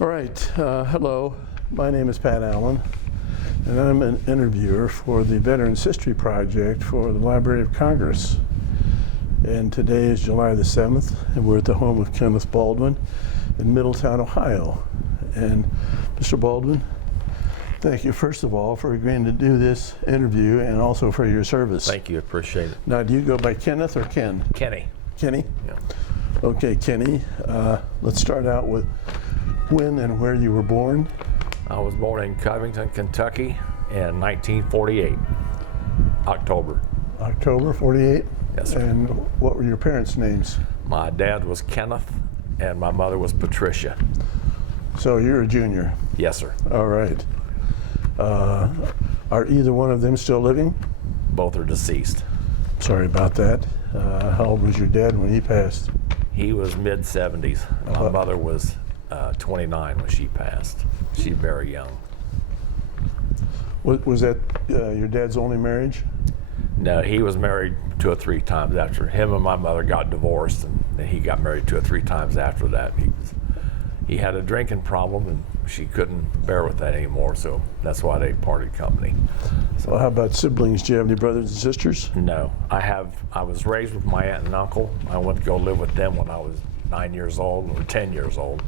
All right, hello, my name is Pat Allen, and I'm an interviewer for the Veterans History Project for the Library of Congress. And today is July the 7th, and we're at the home of Kenneth Baldwin in Middletown, Ohio. And Mr. Baldwin, thank you, first of all, for agreeing to do this interview and also for your service. Thank you, appreciate it. Now, do you go by Kenneth or Ken? Kenny. Kenny? Yeah. Okay, Kenny, let's start out with when and where you were born. I was born in Covington, Kentucky in 1948, October. October 48? Yes, sir. And what were your parents' names? My dad was Kenneth and my mother was Patricia. So you're a junior. Yes, sir. All right. Are either one of them still living? Both are deceased. Sorry about that. How old was your dad when he passed? He was mid-70s. My mother was 29 when she passed. She's very young. Was that your dad's only marriage? No, he was married 2 or 3 times after. Him and my mother got divorced, and then he got married 2 or 3 times after that. He had a drinking problem, and she couldn't bear with that anymore, so that's why they parted company. So, Well, how about siblings? Do you have any brothers and sisters? no, I was raised with my aunt and uncle. I went to go live with them when I was 9 years old or 10 years old.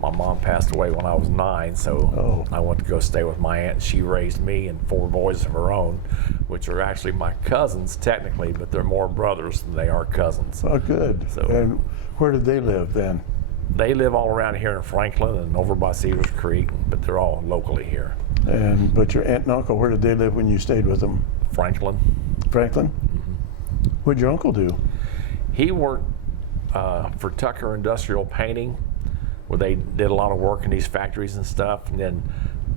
My mom passed away when I was 9, so I went to go stay with my aunt. She raised me and 4 boys of her own, which are actually my cousins technically, but they're more brothers than they are cousins. Oh, good. So- And where did they live then? They live all around here in Franklin and over by Cedars Creek, but they're all locally here. But your aunt and uncle, where did they live when you stayed with them? Franklin. Franklin? What'd your uncle do? He worked for Tucker Industrial Painting, where they did a lot of work in these factories and stuff, and then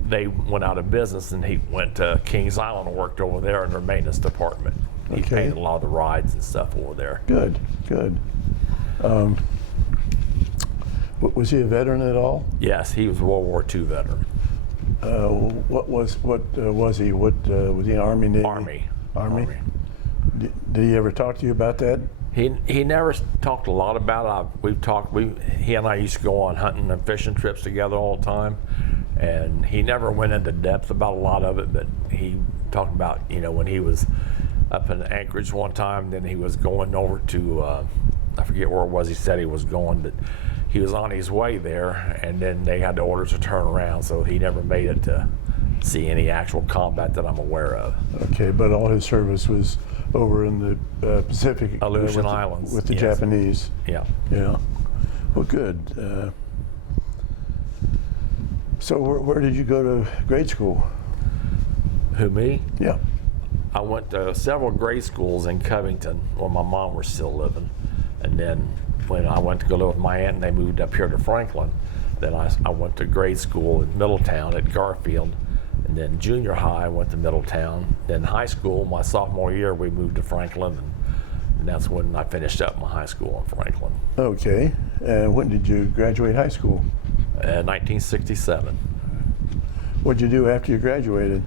they went out of business and he went to Kings Island and worked over there in their maintenance department. He Okay. painted a lot of the rides and stuff over there. Good, good. Was he a veteran at all? Yes, he was a World War II veteran. What was he? What was he? Army, Navy? Army. Did he ever talk to you about that? He never talked a lot about it. He and I used to go on hunting and fishing trips together all the time, and he never went into depth about a lot of it, but he talked about, when he was up in Anchorage one time, then he was going over to, I forget where it was he said he was going, but he was on his way there, and then they had the orders to turn around, so he never made it to see any actual combat that I'm aware of. Okay, but all his service was over in the Pacific, Aleutian Islands, with the yes. Japanese. Yeah. Yeah. Well, good. So where did you go to grade school? Who, me? Yeah. I went to several grade schools in Covington when my mom was still living, and then when I went to go live with my aunt and they moved up here to Franklin, then I went to grade school in Middletown at Garfield, and then junior high I went to Middletown. Then high school, my sophomore year, we moved to Franklin, and that's when I finished up my high school in Franklin. Okay. When did you graduate high school? 1967. What'd you do after you graduated?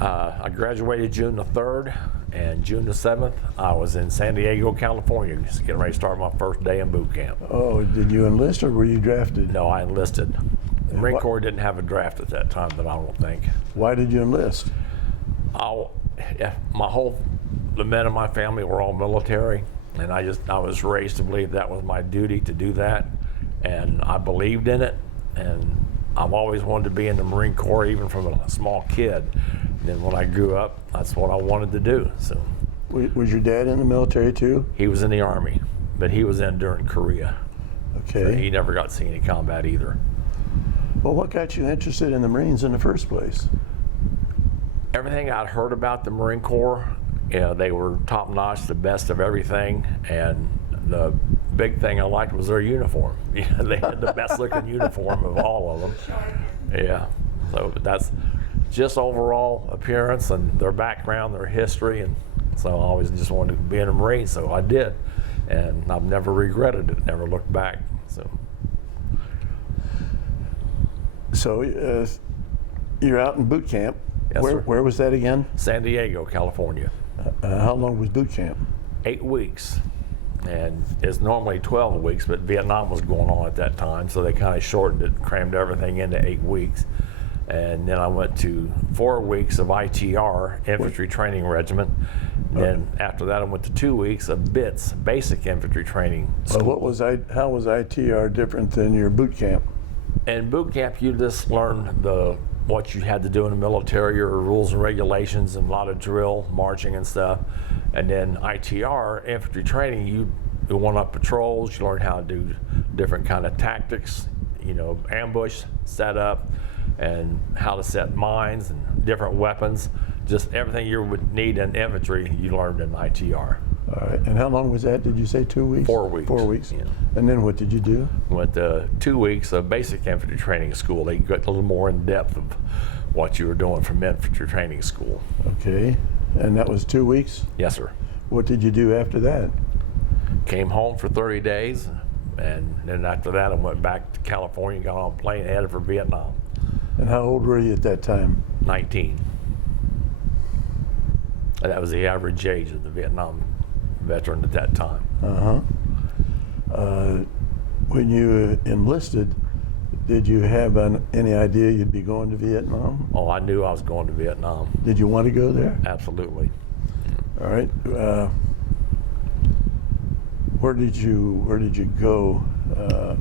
I graduated June the 3rd, and June the 7th, I was in San Diego, California, just getting ready to start my first day in boot camp. Oh, did you enlist or were you drafted? No, I enlisted. The Marine Corps didn't have a draft at that time, but I don't think. Why did you enlist? The men in my family were all military, and I was raised to believe that was my duty to do that, and I believed in it, and I've always wanted to be in the Marine Corps, even from a small kid. And then when I grew up, that's what I wanted to do. So, Was your dad in the military too? he was in the Army, but he was in during Korea. Okay. So he never got to see any combat either. Well, what got you interested in the Marines in the first place? Everything I'd heard about the Marine Corps, they were top notch, the best of everything, and the big thing I liked was their uniform. They had the best looking uniform of all of them. Yeah, so that's just overall appearance and their background, their history, and so I always just wanted to be in a Marine, so I did, and I've never regretted it, never looked back. So you're out in boot camp. Yes, sir. Where was that again? San Diego, California. How long was boot camp? 8 weeks. And it's normally 12 weeks, but Vietnam was going on at that time, so they kind of shortened it, crammed everything into 8 weeks. And then I went to 4 weeks of ITR, Infantry Training Regiment. Then after that, I went to 2 weeks of BITS, Basic Infantry Training School. How was ITR different than your boot camp? In boot camp, you just learn what you had to do in the military, or rules and regulations, and a lot of drill, marching and stuff. And then ITR, infantry training, you went up patrols, you learn how to do different kind of tactics, ambush, setup, and how to set mines and different weapons. Just everything you would need in infantry, you learned in ITR. All right. And how long was that? Did you say 2 weeks? 4 weeks. 4 weeks. Yeah. And then what did you do? Went to 2 weeks of basic infantry training school. They got a little more in depth of what you were doing from infantry training school. Okay. And that was 2 weeks? Yes, sir. What did you do after that? Came home for 30 days, and then after that I went back to California, got on a plane, headed for Vietnam. And how old were you at that time? 19. And that was the average age of the Vietnam veteran at that time. When you enlisted, did you have any idea you'd be going to Vietnam? Oh, I knew I was going to Vietnam. Did you want to go there? Absolutely. All right. Where did you go?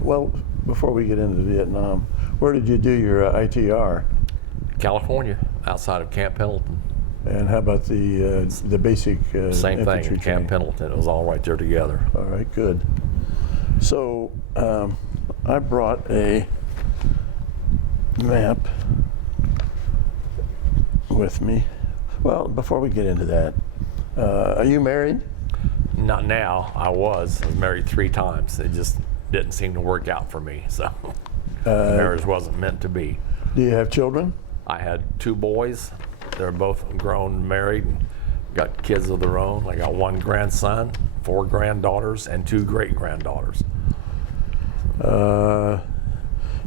Well, before we get into Vietnam, where did you do your ITR? California, outside of Camp Pendleton. And how about the basic Same thing infantry in Camp training? Pendleton. It was all right there together. All right, good. So I brought a map with me. Well, before we get into that, are you married? Not now. I was married 3 times. It just didn't seem to work out for me. So marriage wasn't meant to be. Do you have children? I had 2 boys. They're both grown and married and got kids of their own. I got 1 grandson, 4 granddaughters, and 2 great-granddaughters.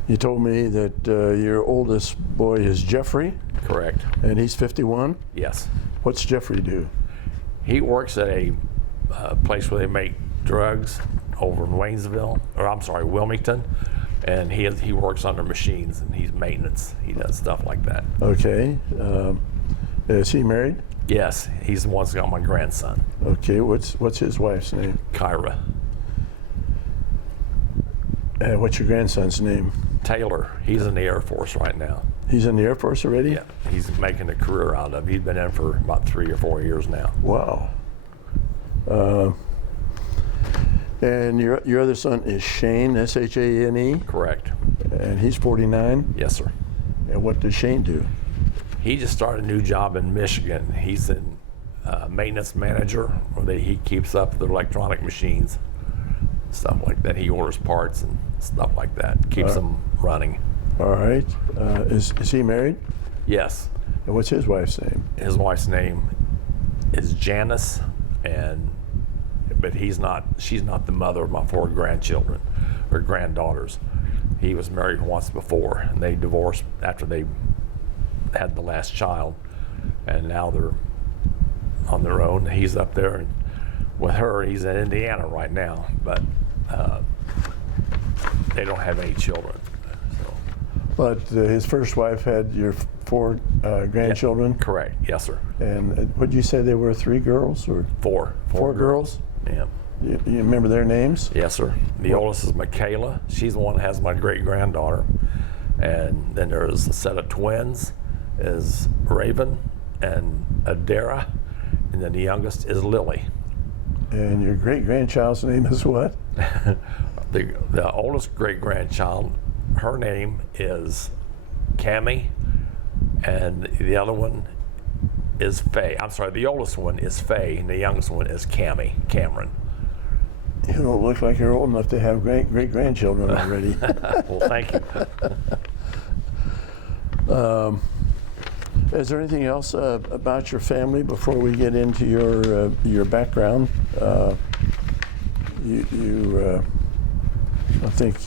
You told me that your oldest boy is Jeffrey, Correct. and he's 51. Yes. What's Jeffrey do? He works at a place where they make drugs over in Wilmington, and he works under machines, and he's maintenance. He does stuff like that. Okay. Is he married? Yes, he's the one that's got my grandson, Okay. What's his wife's name? Kyra. What's your grandson's name? Taylor. He's in the Air Force right now. He's in the Air Force already? Yeah, he's making a career out of it. He's been in for about 3 or 4 years now. Wow. And your other son is Shane, S-H-A-N-E, Correct. and he's 49. Yes, sir. And what does Shane do? He just started a new job in Michigan. He's a maintenance manager, where he keeps up the electronic machines, stuff like that. He orders parts and stuff like that, keeps them running. All right. Is he married? Yes. And what's his wife's name? His wife's name is Janice, but she's not the mother of my 4 grandchildren or granddaughters. He was married once before, and they divorced after they had the last child, and now they're on their own. He's up there, and with her, he's in Indiana right now, but they don't have any children. So. But his first wife had your 4 grandchildren? Yeah, correct. Yes, sir. And would you say there were 3 girls or 4. 4 girls? Yeah. You remember their names? Yes, sir. The oldest is Michaela. She's the one that has my great-granddaughter. And then there's a set of twins, is Raven and Adara, and then the youngest is Lily. And your great-grandchild's name is what? The oldest great-grandchild, her name is Cami, and the other one is Faye. I'm sorry, the oldest one is Faye, and the youngest one is Cameron. You don't look like you're old enough to have great-grandchildren already. Well, thank you. Is there anything else about your family before we get into your background? I think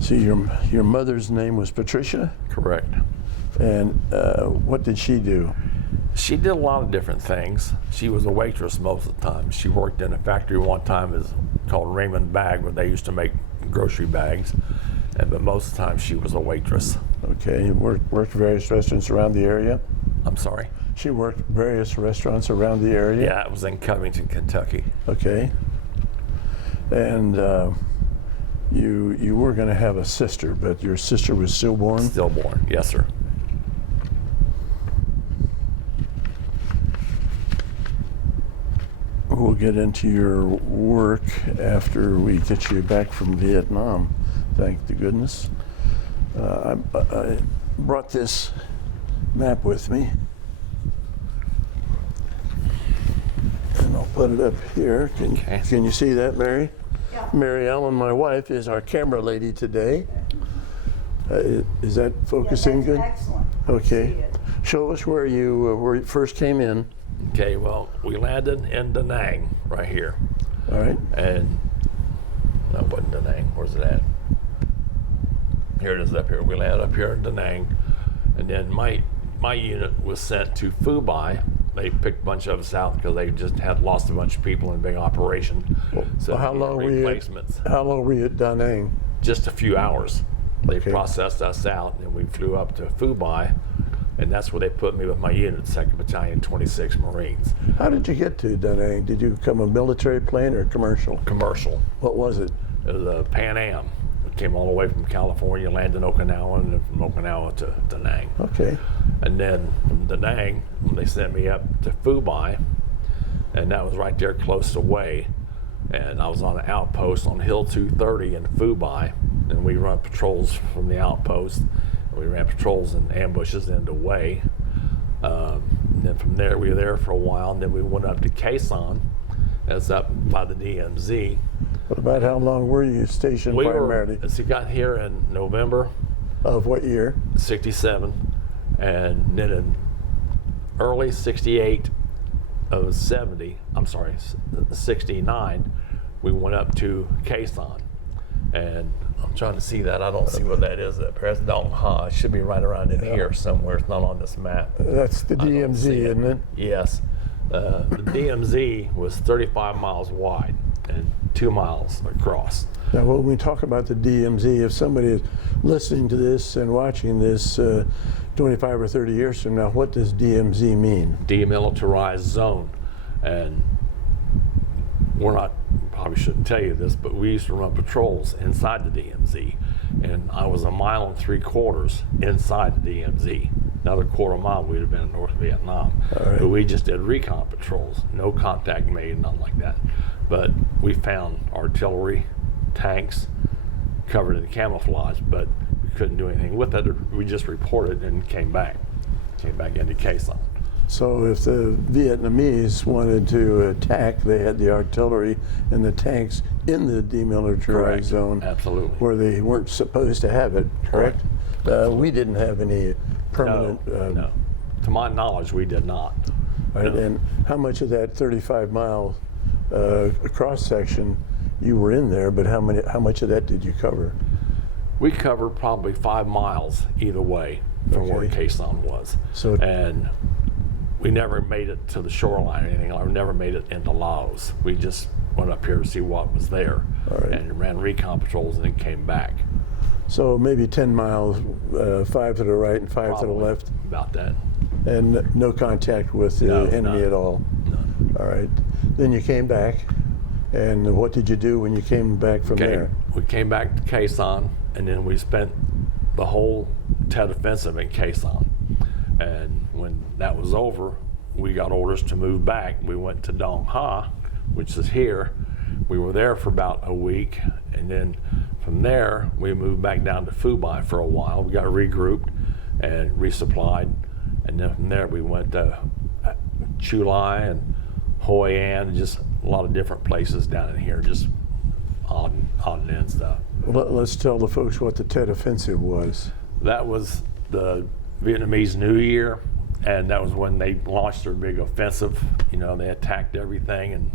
see, your mother's name was Patricia? Correct. And what did she do? She did a lot of different things. She was a waitress most of the time. She worked in a factory one time called Raymond Bag, where they used to make grocery bags. But most of the time she was a waitress. Okay, you worked various restaurants around the area? I'm sorry? She worked various restaurants around the area? Yeah, it was in Covington, Kentucky. Okay. And you were going to have a sister, but your sister was stillborn? Stillborn, yes, sir. We'll get into your work after we get you back from Vietnam, thank the goodness. I brought this map with me. And I'll put it up here. Can you see that, Mary? Yeah. Mary Ellen, my wife, is our camera lady today. Is that focusing Yeah, good? that's excellent. Okay. See it. Show us where you first came in. Okay, well, we landed in Da Nang right here. All right. And that wasn't Da Nang. Where's it at? Here it is up here. We landed up here in Da Nang. And then my unit was sent to Phu Bai. They picked a bunch of us out because they just had lost a bunch of people in a big operation. So how long were replacements. How long were you at Da Nang? Just a few hours. They Okay. processed us out, and we flew up to Phu Bai, and that's where they put me with my unit, 2nd Battalion, 26 Marines. How did you get to Da Nang? Did you come a military plane or commercial? Commercial. What was it? It was a Pan Am. It came all the way from California, landed in Okinawa, and then from Okinawa to Da Nang. Okay. And then from Da Nang, they sent me up to Phu Bai, and that was right there close away. And I was on an outpost on Hill 230 in Phu Bai, and we run patrols from the outpost. We ran patrols and ambushes into Way. Then from there, we were there for a while, and then we went up to Khe Sanh. That's up by the DMZ. What about how long were you stationed primarily? So we got here in November Of what year? '67, and then in early '68 of '69, we went up to Khe Sanh. And I'm trying to see that. I don't see what that is up here. That's Dong Ha. It should be right around in here somewhere. It's not on this map. That's the I don't see DMZ, isn't it? Yes. The DMZ was 35 miles wide and 2 miles across. Now, when we talk about the DMZ, if somebody is listening to this and watching this 25 or 30 years from now, what does DMZ mean? Demilitarized zone. And probably shouldn't tell you this, but we used to run patrols inside the DMZ. And I was 1.75 miles inside the DMZ. Another quarter mile, we'd have been in North Vietnam. All right. But we just did recon patrols. No contact made, nothing like that. But we found artillery, tanks, covered in camouflage, but we couldn't do anything with it. We just reported and came back into Khe Sanh. So if the Vietnamese wanted to attack, they had the artillery and the tanks in the demilitarized Correct. zone. Absolutely. Where they weren't supposed to have it, correct? We didn't have any permanent. No. To my knowledge, we did not. Right? No. And how much of that 35-mile cross section you were in there, but how much of that did you cover? We covered probably 5 miles either way from where Okay. Khe Sanh was. So- and we never made it to the shoreline or anything. I never made it into Laos. We just went up here to see what was there. All right. And ran recon patrols and then came back. So maybe 10 miles, 5 to the right and 5 to the Probably left, about that. and no contact with the No, enemy none. at all. None. All right. Then you came back, and what did you do when you came back from there? We came back to Khe Sanh, and then we spent the whole Tet Offensive in Khe Sanh. And when that was over, we got orders to move back. We went to Dong Ha, which is here. We were there for about a week, and then from there, we moved back down to Phu Bai for a while. We got regrouped and resupplied, and then from there, we went to Chu Lai and Hoi An, just a lot of different places down in here, just odd and end stuff. Let's tell the folks what the Tet Offensive was. That was the Vietnamese New Year, and that was when they launched their big offensive. You know, they attacked everything and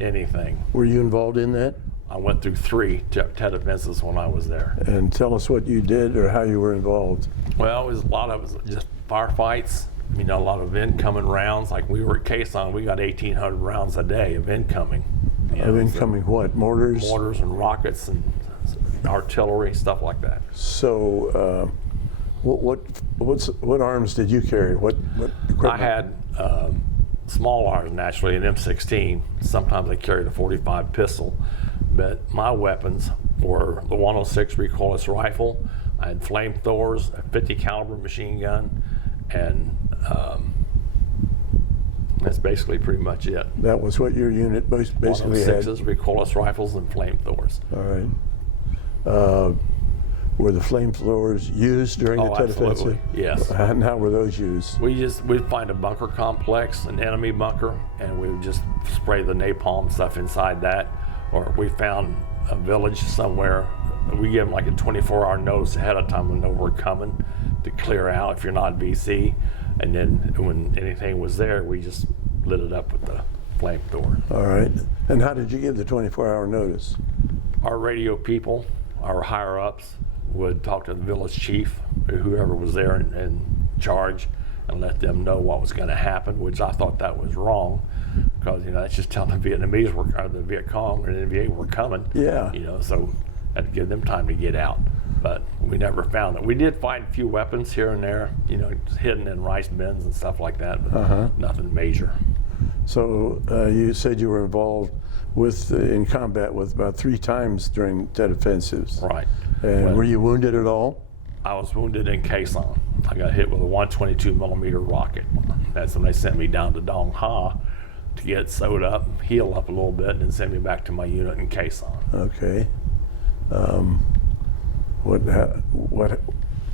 anything. Were you involved in that? I went through 3 Tet offensives when I was there. And tell us what you did or how you were involved. Well, it was a lot of it was just firefights you know, a lot of incoming rounds. Like we were at Quezon, we got 1,800 rounds a day of incoming. You Of know, incoming what? Mortars? mortars and rockets and artillery, stuff like that. So, what arms did you carry? What equipment? I had small arms naturally, an M16. Sometimes I carried a .45 pistol, but my weapons were the 106 recoilless rifle. I had flamethrowers, a 50 caliber machine gun, and that's basically pretty much it. That was what your unit basically had? 106s, recoilless rifles, and flamethrowers. All right. Were the flamethrowers used during the Tet absolutely. Offensive? Yes. And how were those used? We'd find a bunker complex, an enemy bunker, and we would just spray the napalm stuff inside that. Or we found a village somewhere. We give them like a 24-hour notice ahead of time when they were coming to clear out if you're not VC. And then when anything was there, we just lit it up with the flamethrower. All right. And how did you give the 24-hour notice? Our radio people, our higher-ups, would talk to the village chief, or whoever was there in charge, and let them know what was going to happen, which I thought that was wrong, because, you know, that's just telling the Vietnamese or the Viet Cong or the NVA were coming. Yeah. You know, so had to give them time to get out. But we never found it. We did find a few weapons here and there, you know, hidden in rice bins and stuff like that, but nothing major. So you said you were involved in combat with about 3 times during Tet Offensives. Right. And were you wounded at all? I was wounded in Quezon. I got hit with a 122 millimeter rocket. That's when they sent me down to Dong Ha to get sewed up, heal up a little bit, and then send me back to my unit in Quezon. Okay.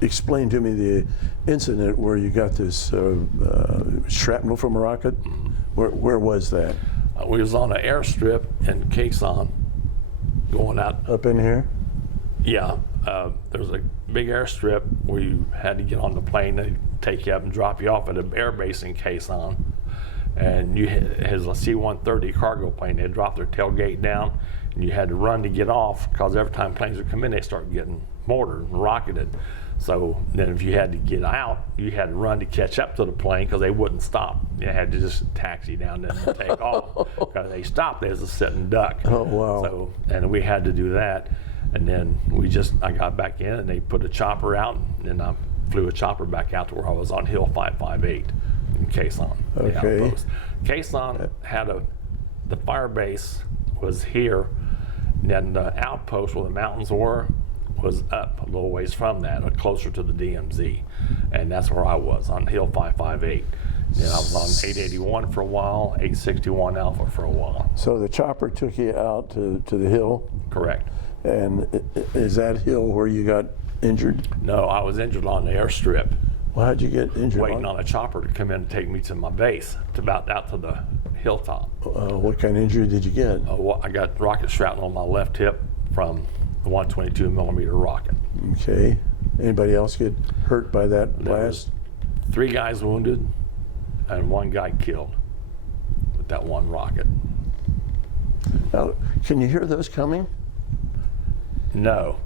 Explain to me the incident where you got this shrapnel from a rocket. Where was that? We was on an airstrip in Quezon, going out. Up in here? Yeah, there was a big airstrip where you had to get on the plane. They'd take you up and drop you off at an air base in Quezon. And it was a C-130 cargo plane. They'd drop their tailgate down, and you had to run to get off, because every time planes would come in, they start getting mortared and rocketed. So then if you had to get out, you had to run to catch up to the plane, because they wouldn't stop. You had to just taxi down there and take off. Because they stopped, there's a sitting duck. Oh, wow. So, and we had to do that. And then I got back in, and they put a chopper out, and then I flew a chopper back out to where I was on Hill 558 in Quezon. Okay. Quezon had the fire base was here, and then the outpost where the mountains were was up a little ways from that, or closer to the DMZ. And that's where I was, on Hill 558. And I was on 881 for a while, 861 Alpha for a while. So the chopper took you out to the hill? Correct. And is that hill where you got injured? No, I was injured on the airstrip. Well, how'd you get injured? Waiting on a chopper to come in and take me to my base, to about out to the hilltop. What kind of injury did you get? I got rocket shrapnel on my left hip from the 122 millimeter rocket. Okay. Anybody else get hurt by that blast? 3 guys wounded and 1 guy killed with that one rocket. Now, can you hear those coming? No.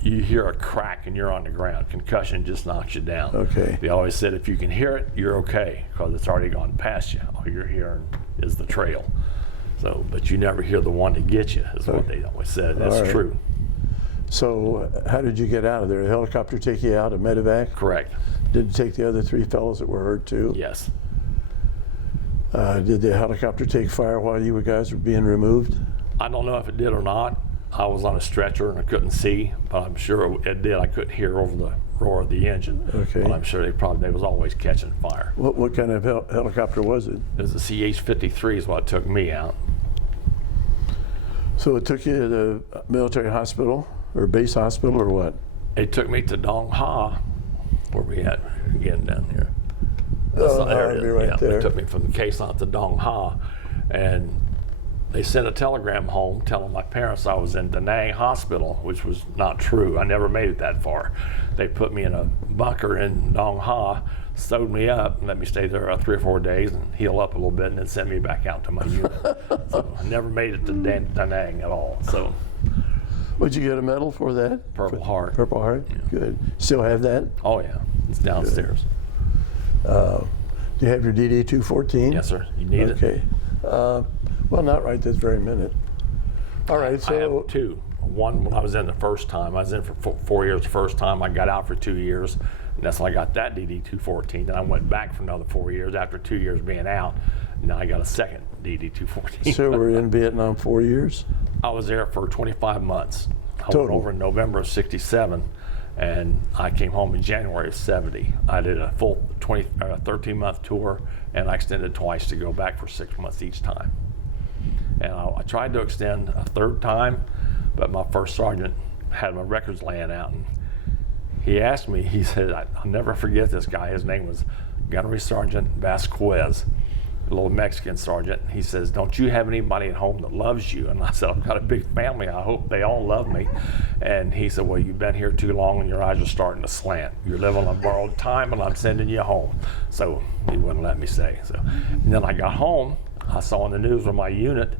You hear a crack and you're on the ground. Concussion just knocks you down. Okay. They always said if you can hear it, you're okay, because it's already gone past you. All you're hearing is the trail. So, but you never hear the one to get you, is what they always said. That's right. true. So how did you get out of there? A helicopter take you out, a medevac? Correct. Did it take the other 3 fellows that were hurt too? Yes. Did the helicopter take fire while you guys were being removed? I don't know if it did or not. I was on a stretcher and I couldn't see, but I'm sure it did. I couldn't hear over the roar of the engine. Okay. But I'm sure they was always catching fire. What kind of helicopter was it? It was a CH-53 is what took me out. So it took you to the military hospital or base hospital or what? It took me to Dong Ha, where we had, again, down here. There it is. Right there. It took me from Quezon to Dong Ha, and they sent a telegram home telling my parents I was in Da Nang Hospital, which was not true. I never made it that far. They put me in a bunker in Dong Ha, sewed me up, and let me stay there 3 or 4 days and heal up a little bit, and then sent me back out to my unit. So I never made it to Da Nang at all. So. Would you get a medal for that? Purple Heart. Purple Heart? Yeah. Good. Still have that? Oh yeah, it's downstairs. Do you have your DD-214? Yes, sir. You need it? Okay. Well, not right this very minute. All right, I have so two. One when I was in the first time. I was in for 4 years the first time. I got out for 2 years, and that's when I got that DD-214. Then I went back for another 4 years after 2 years being out. Now I got a second DD-214. so we're in Vietnam 4 years? I was there for 25 months. I Total. went over in November of '67, and I came home in January of '70. I did a full 13-month tour, and I extended twice to go back for 6 months each time. And I tried to extend a third time, but my first sergeant had my records laying out, and he asked me, he said, I'll never forget this guy. His name was Gunnery Sergeant Vasquez, a little Mexican sergeant. He says, don't you have anybody at home that loves you? And I said, I've got a big family. I hope they all love me. And he said, well, you've been here too long and your eyes are starting to slant. You're living on borrowed time and I'm sending you home. So he wouldn't let me stay. So, and then I got home. I saw on the news where my unit,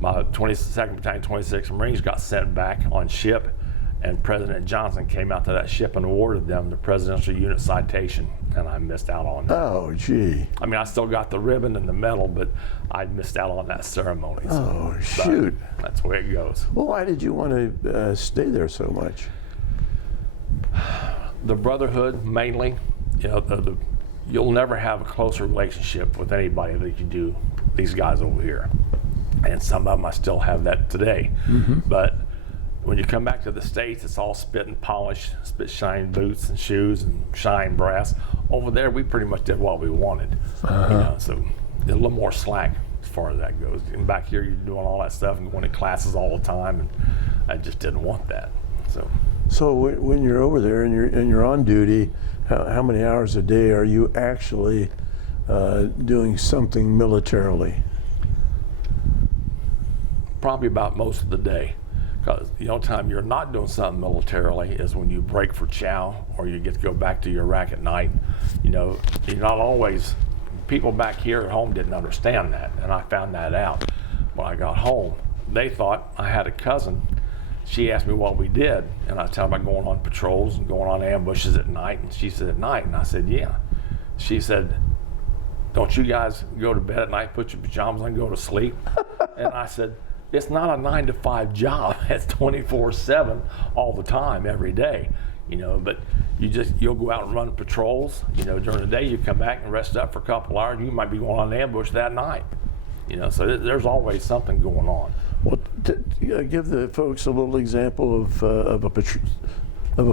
my 22nd Battalion, 26th Marines got sent back on ship, and President Johnson came out to that ship and awarded them the Presidential Unit Citation, and I missed out on that. Oh, gee. I mean, I still got the ribbon and the medal, but I missed out on that ceremony. Oh, shoot. That's the way it goes. Well, why did you want to stay there so much? The brotherhood, mainly. You know, you'll never have a closer relationship with anybody that you do these guys over here. And some of them I still have that today. Mm-hmm. But when you come back to the States, it's all spit and polish, spit shine boots and shoes and shine brass. Over there, we pretty much did what we wanted. Uh-huh. You know, so a little more slack as far as that goes. And back here, you're doing all that stuff and going to classes all the time, and I just didn't want that. So when you're over there and you're on duty, how many hours a day are you actually doing something militarily? Probably about most of the day. Because the only time you're not doing something militarily is when you break for chow or you get to go back to your rack at night. You know, you're not always, people back here at home didn't understand that, and I found that out when I got home. They thought I had a cousin. She asked me what we did, and I told them about going on patrols and going on ambushes at night, and she said, at night? And I said, yeah. She said, don't you guys go to bed at night, put your pajamas on, and go to sleep? And I said, it's not a 9-to-5 job. It's 24/7 all the time, every day, you know, but you'll go out and run patrols, you know, during the day. You come back and rest up for a couple hours. You might be going on an ambush that night, you know, so there's always something going on. Well, give the folks a little example of a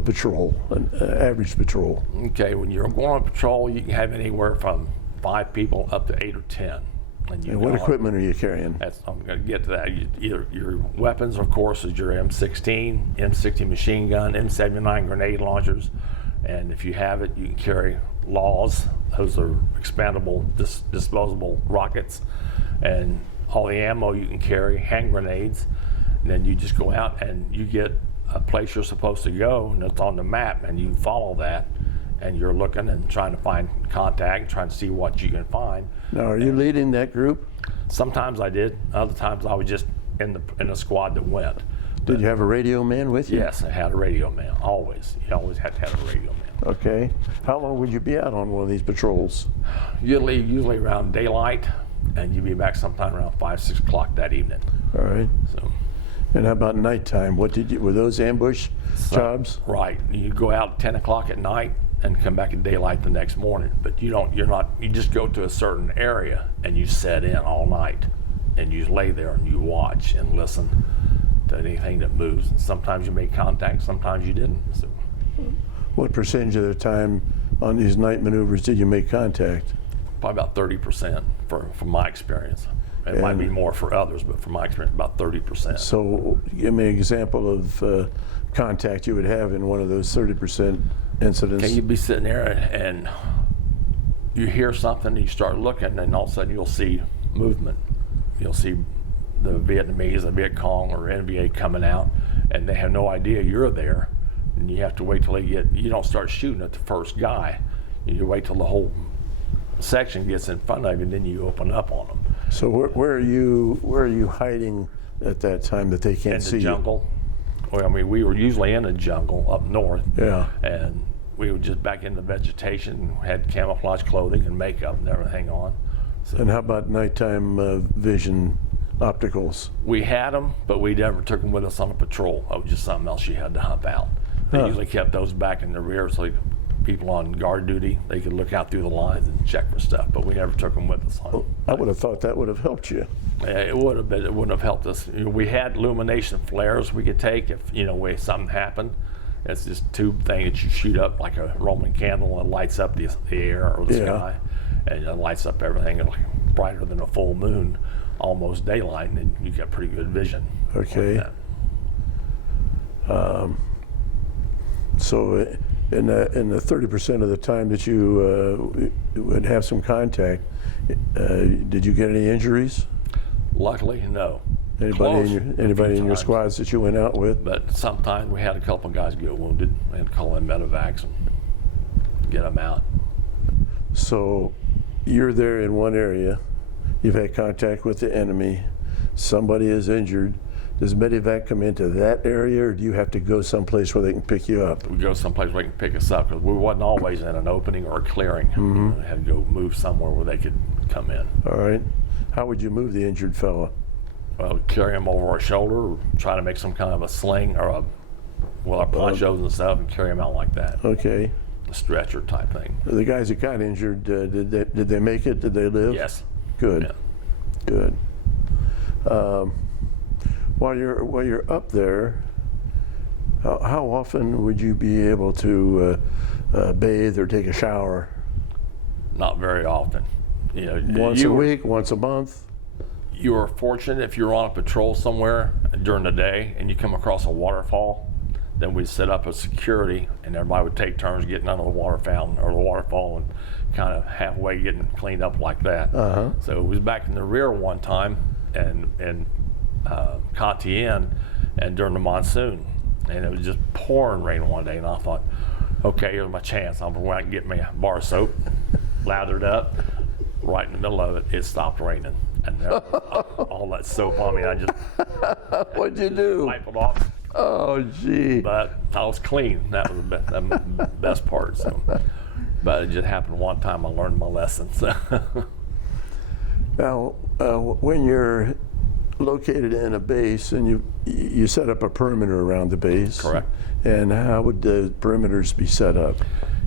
patrol, an average patrol. Okay, when you're going on patrol, you can have anywhere from 5 people up to 8 or 10. And what equipment are you carrying? I'm going to get to that. Either your weapons, of course, is your M16, M60 machine gun, M79 grenade launchers, and if you have it, you can carry laws. Those are expandable, disposable rockets, and all the ammo you can carry, hand grenades. And then you just go out and you get a place you're supposed to go, and it's on the map, and you follow that, and you're looking and trying to find contact, trying to see what you can find. Now, are you leading that group? Sometimes I did. Other times I was just in the squad that went. Did you have a radio man with you? Yes, I had a radio man, always. You always had to have a radio man. Okay. How long would you be out on one of these patrols? Usually around daylight, and you'd be back sometime around 5, 6 o'clock that evening. All right. So. And how about nighttime? Were those ambush jobs? Right. You go out at 10 o'clock at night and come back at daylight the next morning. But you just go to a certain area and you set in all night and you lay there and you watch and listen to anything that moves. And sometimes you make contact, sometimes you didn't. So. What percentage of the time on these night maneuvers did you make contact? Probably about 30% from my experience. It might be more for others, but from my experience, about 30%. So give me an example of contact you would have in one of those 30% incidents. Okay, you'd be sitting there and you hear something, and you start looking, and all of a sudden you'll see movement. You'll see the Vietnamese, the Viet Cong, or NVA coming out, and they have no idea you're there. And you have to wait till you don't start shooting at the first guy. You wait till the whole section gets in front of you, and then you open up on them. So where are you hiding at that time that they can't see you? In the jungle. Well, I mean, we were usually in the jungle up north. Yeah. And we were just back in the vegetation, had camouflage clothing and makeup and everything on. So And how about nighttime vision opticals? we had them, but we never took them with us on a patrol. That was just something else you had to hump out. They Huh. usually kept those back in the rear so people on guard duty, they could look out through the lines and check for stuff, but we never took them with us on. I would have thought that would have helped you. It would have been. It wouldn't have helped us. We had illumination flares we could take if something happened. It's this tube thing that you shoot up like a Roman candle and lights up the air or the Yeah. sky, and it lights up everything. It's like brighter than a full moon, almost daylight, and then you get pretty good vision. Okay. Like that. So in the 30% of the time that you would have some contact, did you get any injuries? Luckily, no. Anybody in your times. squads that you went out with? But sometimes we had a couple guys get wounded. We had to call in medevacs and get them out. So you're there in one area, you've had contact with the enemy, somebody is injured. Does medevac come into that area, or do you have to go someplace where they can pick you up? We go someplace where they can pick us up because we wasn't always in an opening or a clearing. We had to go move somewhere where they could come in. All right. How would you move the injured fella? Carry them over our shoulder, or try to make some kind of a sling or our ponchos and stuff, and carry them out like that. Okay. A stretcher type thing. The guys that got injured, did they make it? Did they live? Yes. Good. Yeah. Good. While you're up there, how often would you be able to bathe or take a shower? Not very often. Once a week, once a month? You are fortunate if you're on a patrol somewhere during the day and you come across a waterfall, then we'd set up a security and everybody would take turns getting under the water fountain or the waterfall and kind of halfway getting cleaned up like that. So it was back in the rear one time and Cantien and during the monsoon, and it was just pouring rain one day, and I thought, okay, here's my chance. I'm going to go out and get me a bar of soap, lathered up. Right in the middle of it, it stopped raining, and there was all that soap on me. I just What'd you do? wipe it off. Oh, gee. But I was clean. That was the best part. So, but it just happened one time. I learned my lesson. So. Now, when you're located in a base and you set up a perimeter around the base. Correct. And how would the perimeters be set up?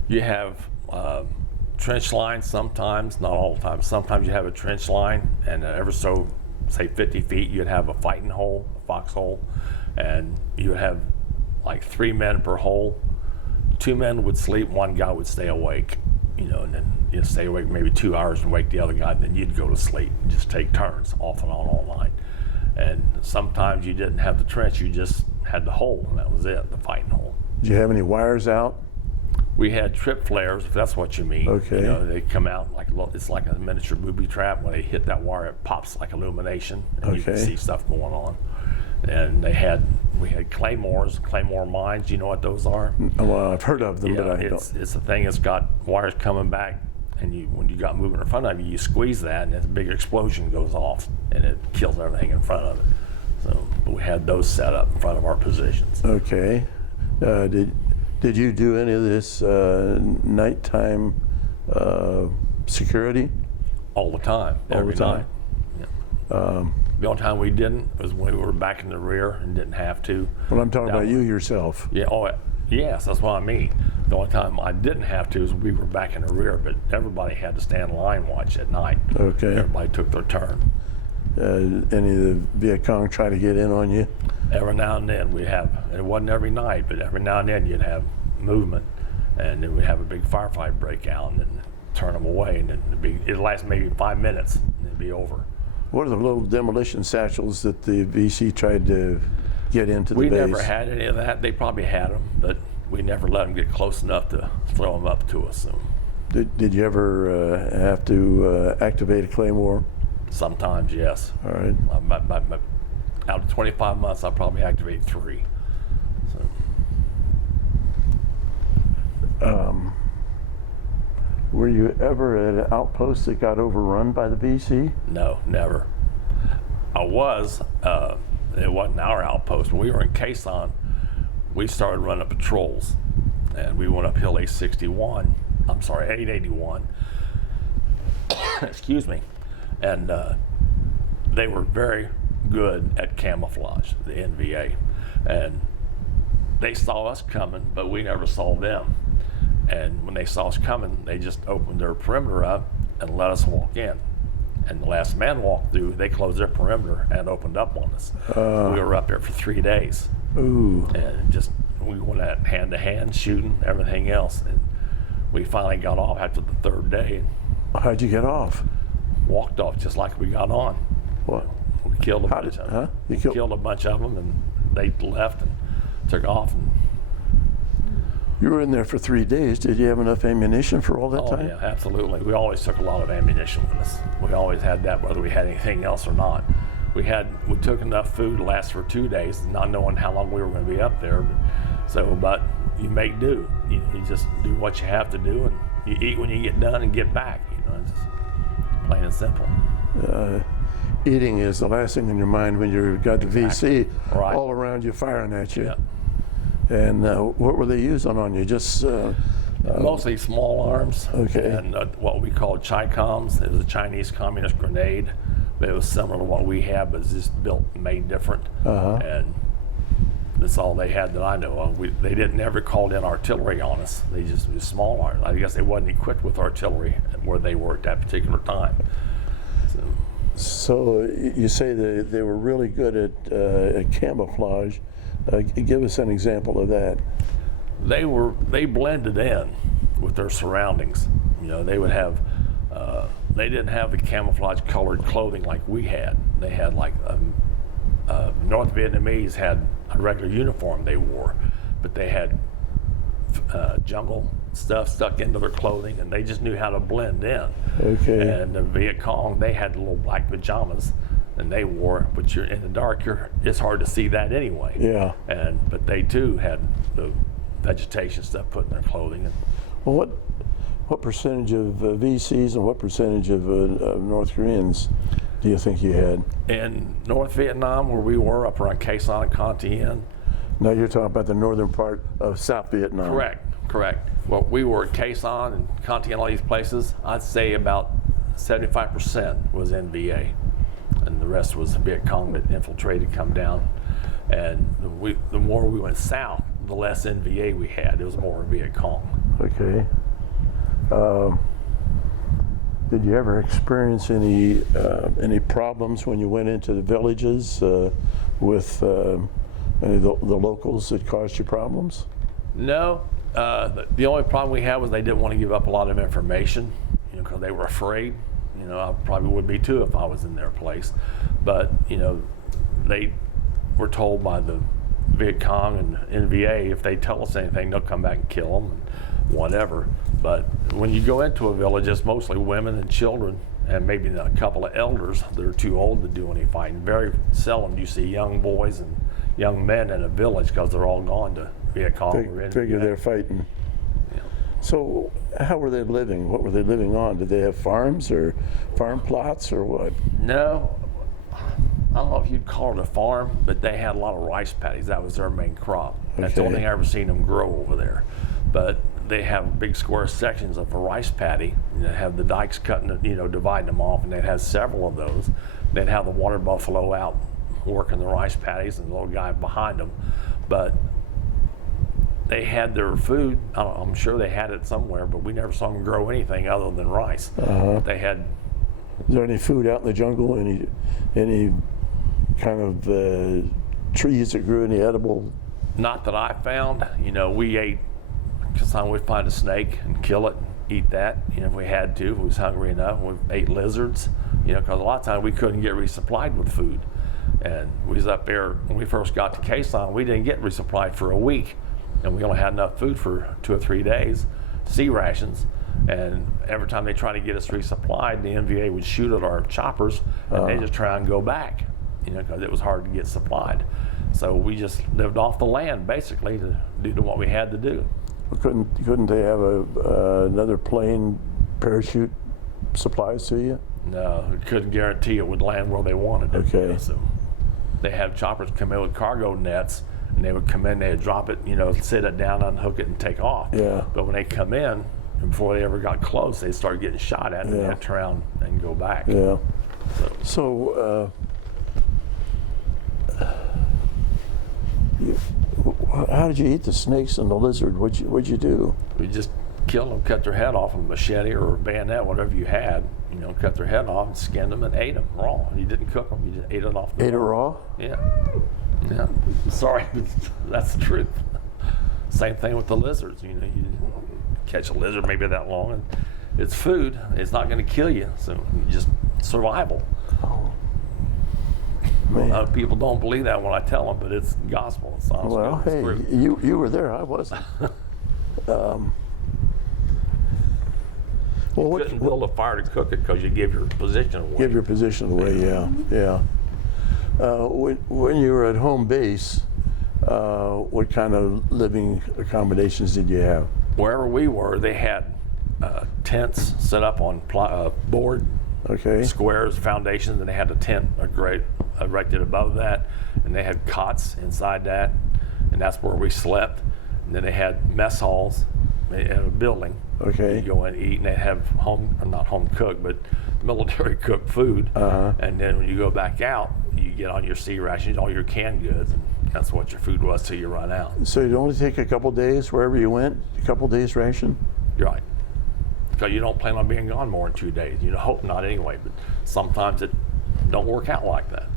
You have trench lines sometimes, not all the time. Sometimes you have a trench line, and ever so, say 50 feet, you'd have a fighting hole, a foxhole, and you would have like 3 men per hole. 2 men would sleep, 1 guy would stay awake, and then you'd stay awake maybe 2 hours and wake the other guy, and then you'd go to sleep. Just take turns off and on all night. And sometimes you didn't have the trench, you just had the hole, and that was it, the fighting hole. Did you have any wires out? We had trip flares, if that's what you mean. Okay. They come out it's like a miniature booby trap. When they hit that wire, it pops like illumination, and you can Okay. see stuff going on. And we had claymores, claymore mines. You know what those are? Well, I've heard of them, but I don't. It's a thing that's got wires coming back, and when you got moving in front of you, you squeeze that, and a big explosion goes off, and it kills everything in front of it. So, but we had those set up in front of our positions. Okay. Did you do any of this nighttime security? All the time, All every the time. night. Yeah. The only time we didn't was when we were back in the rear and didn't have to. Well, I'm talking That about one. you yourself. Yeah. Oh, yes. That's what I mean. The only time I didn't have to is we were back in the rear, but everybody had to stand line watch at night. Okay. Everybody took their turn. Any of the Viet Cong try to get in on you? Every now and then we have. It wasn't every night, but every now and then you'd have movement, and then we'd have a big firefight break out, and then turn them away, and then it'd last maybe 5 minutes, and it'd be over. What are the little demolition satchels that the VC tried to get into the We base? never had any of that. They probably had them, but we never let them get close enough to throw them up to us. So Did you ever have to activate a claymore? sometimes, yes. All right. Out of 25 months, I'll probably activate 3. So. Were you ever at an outpost that got overrun by the VC? No, never. I was. It wasn't our outpost. When we were in Quezon, we started running patrols, and we went up Hill 861. I'm sorry, 881. Excuse me. And they were very good at camouflage, the NVA, and they saw us coming, but we never saw them. And when they saw us coming, they just opened their perimeter up and let us walk in. And the last man walked through, they closed their perimeter and opened up on us. We were up there for 3 days. Ooh. And just, we went at hand to hand, shooting, everything else. And we finally got off after the 3rd day. How'd you get off? Walked off just like we got on. What? We killed a bunch of them. Huh? You Killed a bunch of them, and they left and took off. And, You were in there for 3 days. Did you have enough ammunition for all that oh time? yeah, absolutely. We always took a lot of ammunition with us. We always had that, whether we had anything else or not. We took enough food to last for 2 days, not knowing how long we were going to be up there. But you make do. You just do what you have to do, and you eat when you get done and get back. It's just plain and simple. Eating is the last thing in your mind when you've got the VC Right. all around you firing at you. Yeah. And what were they using on you? Just Mostly small arms. Okay. And what we call Chi-Coms. It was a Chinese communist grenade. But it was similar to what we had, but it's just built and made different. And that's all they had that I know of. They didn't ever call in artillery on us. They just was small arms. I guess they wasn't equipped with artillery where they were at that particular time. So you say they were really good at camouflage. Give us an example of that. They blended in with their surroundings. They would have. They didn't have the camouflage colored clothing like we had. They had like North Vietnamese had a regular uniform they wore, but they had jungle stuff stuck into their clothing, and they just knew how to blend in. Okay. And the Viet Cong, they had little black pajamas, and they wore, but you're in the dark, it's hard to see that anyway. Yeah. But they too had the vegetation stuff put in their clothing. And Well, what percentage of VCs and what percentage of North Koreans do you think you had? in North Vietnam, where we were up around Quai Son and Con Tien, Now you're talking about the northern part of South Vietnam. correct. Well, we were at Quai Son and Con Tien, all these places. I'd say about 75% was NVA, and the rest was Viet Cong that infiltrated, come down. And the more we went south, the less NVA we had. It was more Viet Cong. Okay. Did you ever experience any problems when you went into the villages with any of the locals that caused you problems? No, the only problem we had was they didn't want to give up a lot of information, because they were afraid. I probably would be too if I was in their place. But they were told by the Viet Cong and NVA, if they tell us anything, they'll come back and kill them and whatever. But when you go into a village, it's mostly women and children, and maybe a couple of elders that are too old to do any fighting. Very seldom do you see young boys and young men in a village, because they're all gone to Viet Cong or NVA. Figure they're fighting. Yeah. So how were they living? What were they living on? Did they have farms or farm plots or what? No, I don't know if you'd call it a farm, but they had a lot of rice paddies. That was their main crop. That's the only thing I ever seen them grow over there. But they have big square sections of a rice paddy. They have the dikes cutting, dividing them off, and they'd have several of those. They'd have the water buffalo out working the rice paddies, and the little guy behind them. But they had their food. I'm sure they had it somewhere, but we never saw them grow anything other than rice. They had. Is there any food out in the jungle? Any kind of trees that grew any edible? Not that I found. We ate. Sometimes we'd find a snake and kill it, eat that. If we had to, if we was hungry enough. We ate lizards. Because a lot of times we couldn't get resupplied with food. And we was up there when we first got to Quai Son. We didn't get resupplied for a week, and we only had enough food for 2 or 3 days, sea rations. And every time they tried to get us resupplied, the NVA would shoot at our choppers, and they just try and go back, because it was hard to get supplied. So we just lived off the land, basically, to do what we had to do. Couldn't they have another plane parachute supplies to you? No, we couldn't guarantee it would land where they wanted it. Okay. So they have choppers come in with cargo nets and they would come in, they'd drop it, sit it down, unhook it, and take off. Yeah. But when they come in, and before they ever got close, they started getting shot at, and they had to turn around and go back. Yeah. So, how did you eat the snakes and the lizard? What'd you do? We just killed them, cut their head off with a machete or a bayonet, whatever you had. Cut their head off and skinned them and ate them raw. You didn't cook them; you just ate it off. Ate it raw? Yeah. Yeah. Sorry, but that's the truth. Same thing with the lizards. You catch a lizard maybe that long, and it's food. It's not going to kill you, so just survival. Oh. People don't believe that when I tell them, but it's gospel. It's honest. Well, hey, you were there. I wasn't. You couldn't build a fire to cook it because you give your position away. Give your position away, yeah. When you were at home base, what kind of living accommodations did you have? Wherever we were, they had tents set up on board squares, foundations, and they had a tent erected above that, and they had cots inside that, and that's where we slept. And then they had mess halls in a building. Okay. You go in and eat, and they have not home cooked, but military cooked food. And then when you go back out, you get on your sea rations, all your canned goods, and that's what your food was till you run out. So you'd only take a couple days wherever you went, a couple days ration? You're right. Because you don't plan on being gone more than 2 days. You hope not anyway, but sometimes it don't work out like that.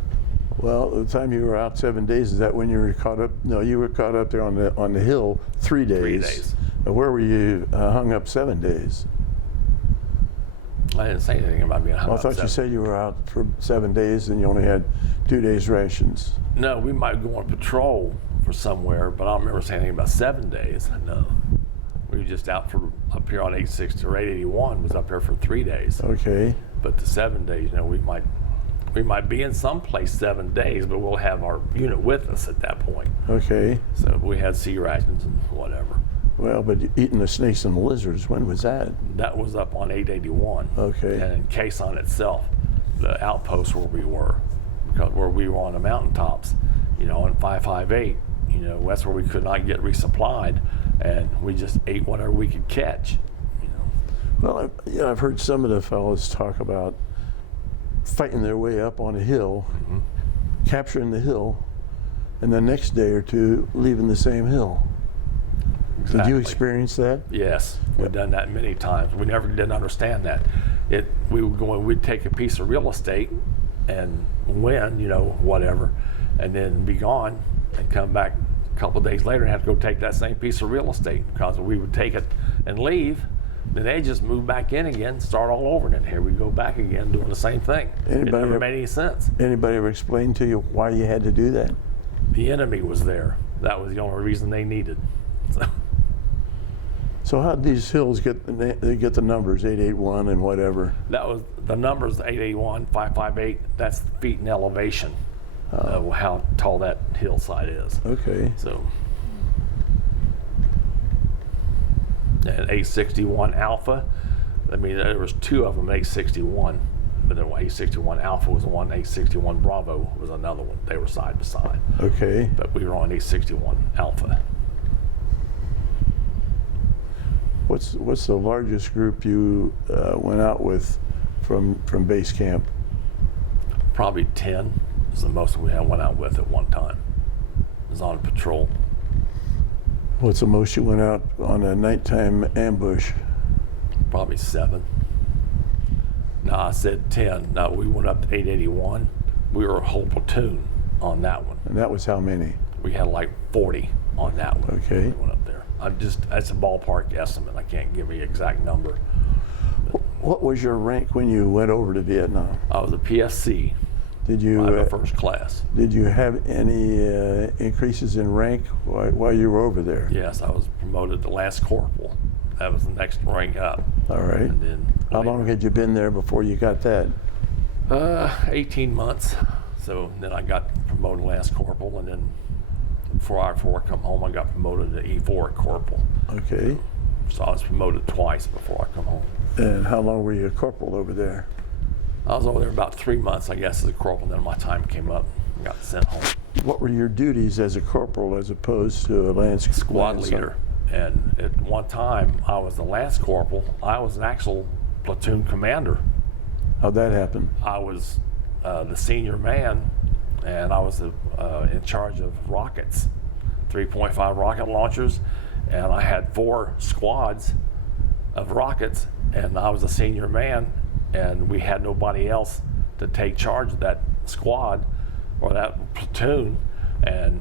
Well, the time you were out 7 days, is that when you were caught up? No, you were caught up there on the hill 3 days. 3 days. Where were you hung up 7 days? I didn't say anything about being hung up. I thought you said you were out for 7 days and you only had 2 days rations. No, we might go on patrol for somewhere, but I don't remember saying anything about 7 days. No. We were just out up here on 860 or 881 was up here for 3 days. Okay. But the 7 days, we might be in some place 7 days, but we'll have our unit with us at that point. Okay. So we had sea rations and whatever. Well, but eating the snakes and the lizards, when was that? That was up on 881. Okay. And in Caisson itself, the outpost where we were, because where we were on the mountaintops, on 558, that's where we could not get resupplied, and we just ate whatever we could catch. Well, I've heard some of the fellows talk about fighting their way up on a hill, capturing the hill, and the next day or two leaving the same hill. Exactly. Did you experience that? Yes, we've done that many times. We never did understand that. We'd take a piece of real estate and win, whatever, and then be gone and come back a couple of days later and have to go take that same piece of real estate because we would take it and leave. Then they just move back in again, start all over, and then here we go back again doing the same thing. It never made any sense. Anybody ever explain to you why you had to do that? The enemy was there. That was the only reason they needed. So how did these hills get the numbers, 881 and whatever? That was the numbers, 881, 558, that's the feet in elevation of how tall that hillside is. Okay. So, and 861 Alpha, there was two of them, 861, but the 861 Alpha was the one, 861 Bravo was another one. They were side by side. Okay. But we were on 861 Alpha. What's the largest group you went out with from base camp? Probably 10 is the most we went out with at one time. It was on patrol. What's the most you went out on a nighttime ambush? Probably 7. No, I said 10. No, we went up to 881. We were a whole platoon on that one. And that was how many? We had like 40 on that one. Okay. We went up there. That's a ballpark estimate. I can't give you the exact number. What was your rank when you went over to Vietnam? I was a PFC. Did you first class? Did you have any increases in rank while you were over there? Yes, I was promoted to last corporal. That was the next rank up. All right. And then how long had you been there before you got that? 18 months. So then I got promoted to last corporal, and then before I come home, I got promoted to E4 corporal. Okay. So I was promoted twice before I come home. And how long were you a corporal over there? I was over there about 3 months, I guess, as a corporal. Then my time came up and got sent home. What were your duties as a corporal as opposed to a lance Squad lance leader. And at one time, I was the lance corporal. I was an actual platoon commander. How'd that happen? I was the senior man, and I was in charge of rockets, 3.5 rocket launchers, and I had 4 squads of rockets, and I was a senior man, and we had nobody else to take charge of that squad or that platoon, and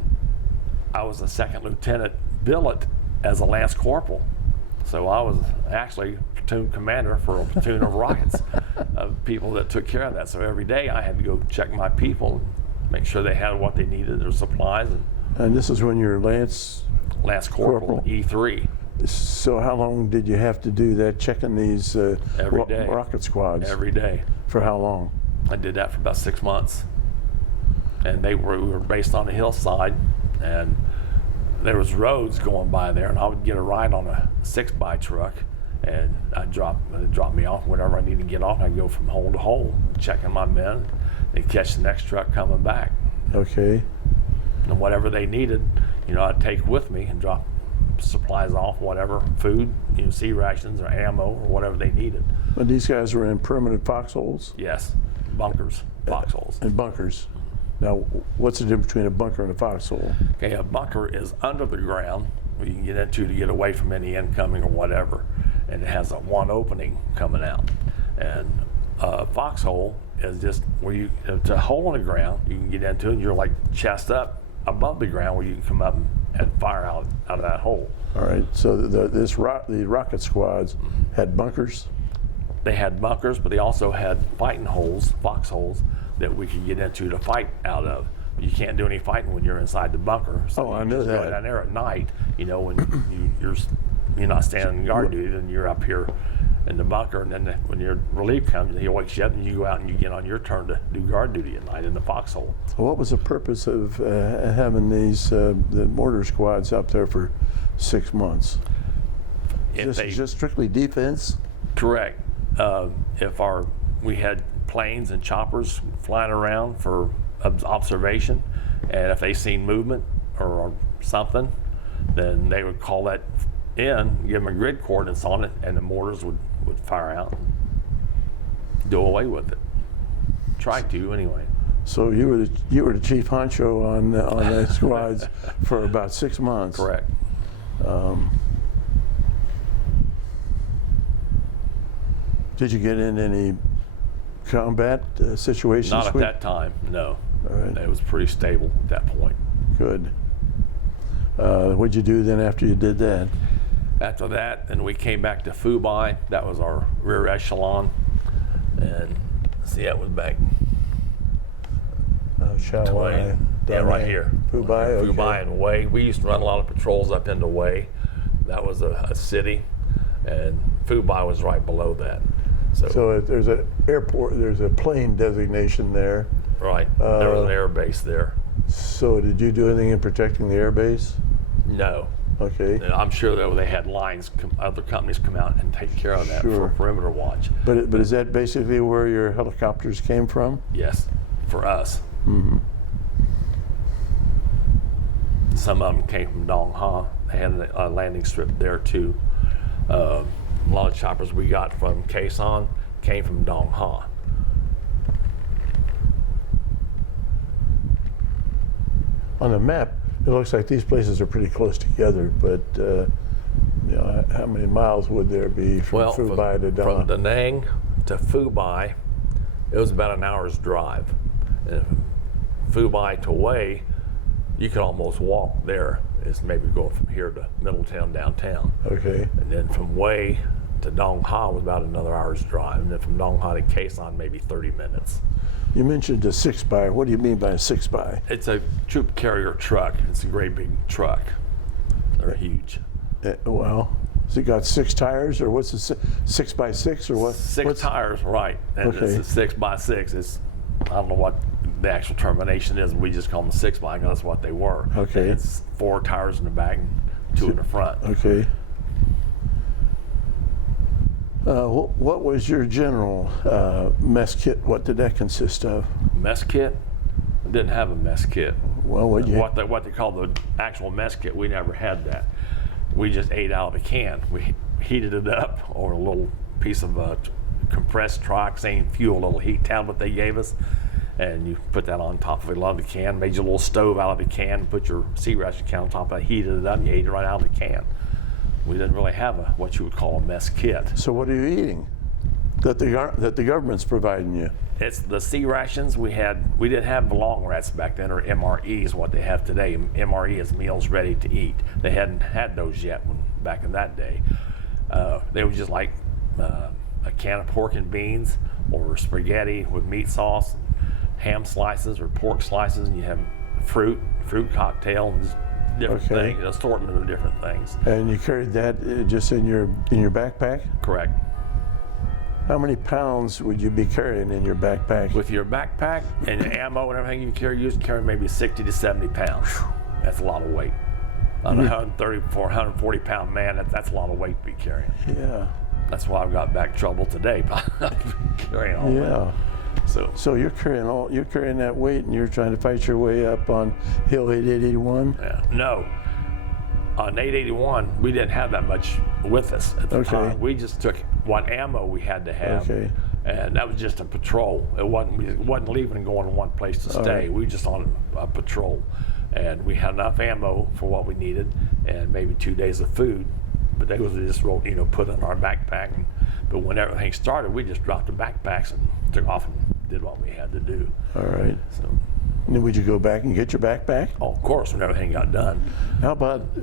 I was a second lieutenant billet as a lance corporal. So I was actually platoon commander for a platoon of rockets, of people that took care of that. So every day I had to go check my people, make sure they had what they needed, their supplies. And this is when you're lance Corporal, E3. So how long did you have to do that, checking these Every day. rocket squads? Every day. For how long? I did that for about 6 months. And we were based on a hillside, and there was roads going by there, and I would get a ride on a 6x truck, and they'd drop me off whenever I needed to get off. I'd go from hole to hole, checking my men. They'd catch the next truck coming back. Okay. And whatever they needed, I'd take with me and drop supplies off, whatever, food, sea rations or ammo or whatever they needed. But these guys were in permanent foxholes? Yes, bunkers, foxholes. And bunkers. Now, what's the difference between a bunker and a foxhole? Okay, a bunker is under the ground where you can get into to get away from any incoming or whatever, and it has one opening coming out. And a foxhole is just where it's a hole in the ground you can get into, and you're like chest up above the ground where you can come up and fire out of that hole. All right, so the rocket squads had bunkers? They had bunkers, but they also had fighting holes, foxholes, that we could get into to fight out of. But you can't do any fighting when you're inside the bunker. So I you know just that. Go down there at night, when you're not standing guard duty, then you're up here in the bunker, and then when your relief comes, he wakes you up, and you go out and you get on your turn to do guard duty at night in the foxhole. What was the purpose of having these the mortar squads up there for 6 months? Just strictly defense? Correct. If we had planes and choppers flying around for observation, and if they seen movement or something, then they would call that in, give them a grid coordinates on it, and the mortars would fire out and do away with it. Try to, anyway. So you were the chief honcho on the squads for about 6 months. Correct. Did you get in any combat situations? Not at that time, no. All right. It was pretty stable at that point. Good. What'd you do then after you did that? After that, then we came back to Phu-Bai. That was our rear echelon. And see, that was back yeah, right here. Phu-Bai, okay. Phu-Bai and Hue. We used to run a lot of patrols up into Hue. That was a city, and Phu-Bai was right below that. So there's an airport, there's a plane designation there. Right, there was an air base there. So did you do anything in protecting the air base? No. Okay. And I'm sure that they had lines, other companies come out and take care of that for perimeter watch. But is that basically where your helicopters came from? Yes, for us. Mm-hmm. Some of them came from Dong Ha. They had a landing strip there too. A lot of choppers we got from Quezon came from Dong Ha. On the map, it looks like these places are pretty close together, but how many miles would there be from Phu-Bai to Dong? From Da Nang to Phu-Bai, it was about an hour's drive. And from Phu-Bai to Hue, you could almost walk there. It's maybe going from here to Middletown, downtown. Okay. And then from Hue to Dong Ha was about another hour's drive. And then from Dong Ha to Quezon, maybe 30 minutes. You mentioned a 6x. What do you mean by a 6x? It's a troop carrier truck. It's a great big truck. They're huge. Well, has it got 6 tires, or what's a 6x6, or what? Six tires, right. And Okay. it's a 6x6. It's, I don't know what the actual termination is. We just call them 6x because that's what they were. Okay. And it's 4 tires in the back and 2 in the front. Okay. What was your general mess kit? What did that consist of? Mess kit? I didn't have a mess kit. Well, what they call the actual mess kit, we never had that. We just ate out of a can. We heated it up, or a little piece of compressed trioxane fuel, a little heat tablet they gave us, and you put that on top of a lot of the can, made your little stove out of the can, put your sea ration can on top of it, heated it up, and you ate it right out of the can. We didn't really have what you would call a mess kit. So what are you eating that the government's providing you? It's the sea rations we had. We didn't have long rats back then, or MREs, what they have today. MRE is meals ready to eat. They hadn't had those yet back in that day. They were just like a can of pork and beans, or spaghetti with meat sauce, ham slices or pork slices, and you have fruit cocktail, and just different things, an assortment of different things. And you carried that just in your backpack? Correct. How many pounds would you be carrying in your backpack? With your backpack and your ammo and everything you carry maybe 60 to 70 pounds. That's a lot of weight. On a 134, 140 pound man, that's a lot of weight to be carrying. Yeah. That's why I've got back trouble today, carrying all that. So you're carrying that weight, and you're trying to fight your way up on Hill 881? Yeah. No. On 881, we didn't have that much with us at the time. We just took what ammo we had to have, and that was just a patrol. It wasn't leaving and going to one place to stay. We were just on a patrol, and we had enough ammo for what we needed, and maybe 2 days of food. But they was just put in our backpack. But when everything started, we just dropped the backpacks and took off and did what we had to do. All right. So. And then would you go back and get your backpack? Oh, of course, when everything got done. How about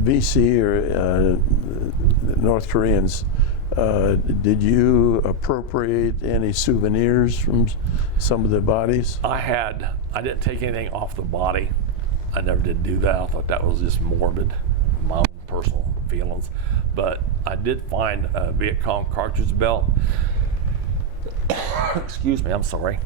VC or North Koreans? Did you appropriate any souvenirs from some of the bodies? I didn't take anything off the body. I never did do that. I thought that was just morbid, my own personal feelings. But I did find a Viet Cong cartridge belt. Excuse me, I'm sorry.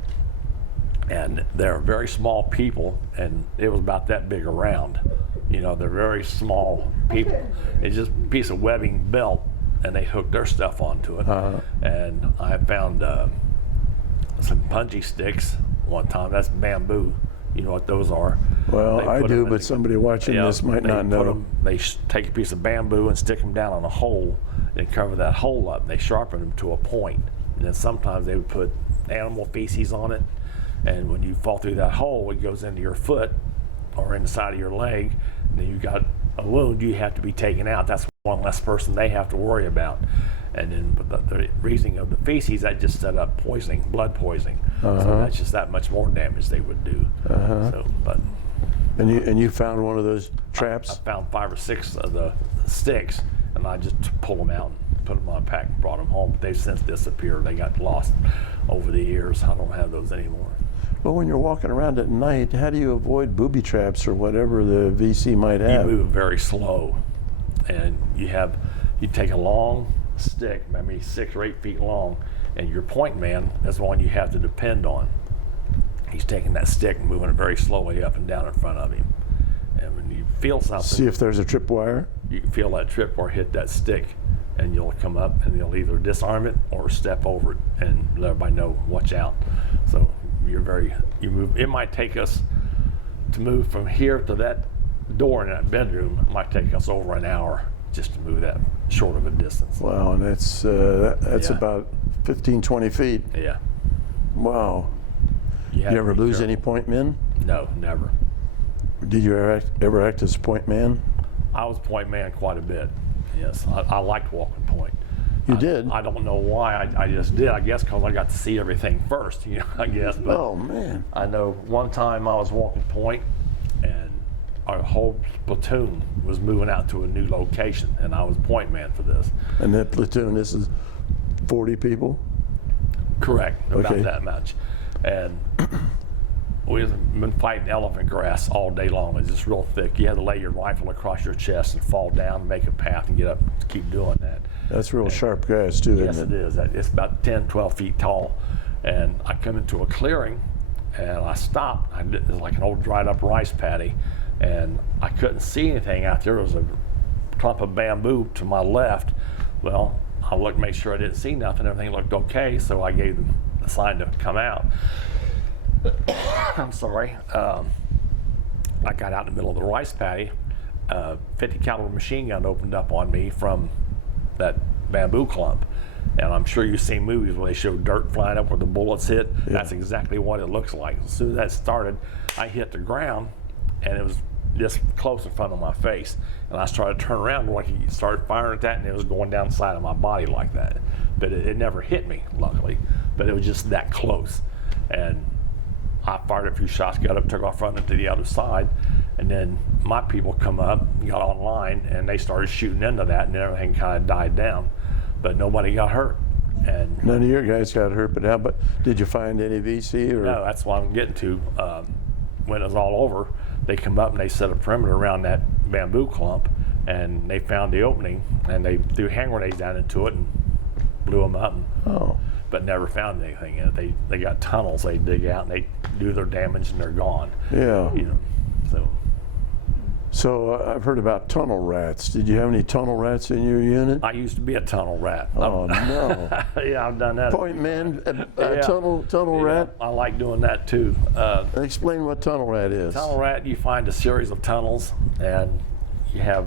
And they're very small people, and it was about that big around. They're very small people. It's just a piece of webbing belt, and they hooked their stuff onto it. And I found some punji sticks one time. That's bamboo. You know what those are? Well, I do, but somebody watching this might not know. They take a piece of bamboo and stick them down on a hole and cover that hole up. And they sharpen them to a point. And then sometimes they would put animal feces on it. And when you fall through that hole, it goes into your foot or in the side of your leg. And then you got a wound, you have to be taken out. That's one less person they have to worry about. And then the reasoning of the feces, that just set up poisoning, blood poisoning. So that's just that much more damage they would do. And you found one of those traps? I found 5 or 6 of the sticks, and I just pulled them out and put them on a pack and brought them home. But they've since disappeared. They got lost over the years. I don't have those anymore. Well, when you're walking around at night, how do you avoid booby traps or whatever the VC might have? You move very slow, and you take a long stick, maybe 6 or 8 feet long, and your point man is the one you have to depend on. He's taking that stick and moving it very slowly up and down in front of him. And when you feel something, see if there's a tripwire. You can feel that tripwire hit that stick, and you'll come up and you'll either disarm it or step over it and let everybody know, watch out. So you move. It might take us to move from here to that door in that bedroom. It might take us over an hour just to move that short of a distance. Wow, and that's about 15, 20 feet. Yeah. Wow. Did you ever lose any point men? No, never. Did you ever act as a point man? I was point man quite a bit. Yes, I liked walking point. You did? I don't know why. I just did. I guess because I got to see everything first. I guess. But oh man! I know one time I was walking point, and our whole platoon was moving out to a new location, and I was point man for this. And that platoon, this is 40 people? Correct. About that much. And we've been fighting elephant grass all day long. It's just real thick. You had to lay your rifle across your chest and fall down and make a path and get up and keep doing that. That's real sharp grass too, isn't it? Yes, it is. It's about 10, 12 feet tall. And I come into a clearing, and I stopped. It was like an old dried up rice paddy, and I couldn't see anything out there. There was a clump of bamboo to my left. Well, I looked, make sure I didn't see nothing. Everything looked okay, so I gave them the sign to come out. I'm sorry. I got out in the middle of the rice paddy. 50 caliber machine gun opened up on me from that bamboo clump. And I'm sure you've seen movies where they show dirt flying up where the bullets hit. Yeah. That's exactly what it looks like. As soon as that started, I hit the ground, and it was just close in front of my face. And I started to turn around, like he started firing at that, and it was going down the side of my body like that. But it never hit me, luckily. But it was just that close. And I fired a few shots, got up, took off running to the other side, and then my people come up, got online, and they started shooting into that, and everything kind of died down. But nobody got hurt. And none of your guys got hurt, but how about, did you find any VC? Or? No, that's what I'm getting to. When it was all over, they come up and they set a perimeter around that bamboo clump, and they found the opening, and they threw hand grenades down into it and blew them up. But never found anything in it. They got tunnels they dig out, and they do their damage, and they're gone. Yeah. You know, So I've heard about tunnel rats. Did you have any tunnel rats in your unit? I used to be a tunnel rat. Oh, no. Yeah, I've done that. Point man, Yeah. tunnel rat? I like doing that too. Explain what tunnel rat is. Tunnel rat, you find a series of tunnels, and you have,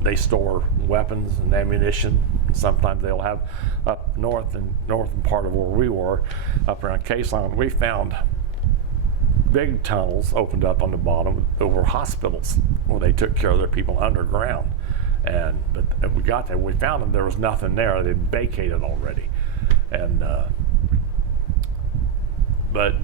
they store weapons and ammunition. Sometimes they'll have up north and part of where we were, up around Quezon, we found big tunnels opened up on the bottom that were hospitals where they took care of their people underground. But we got there, we found them, there was nothing there. They'd vacated already. And but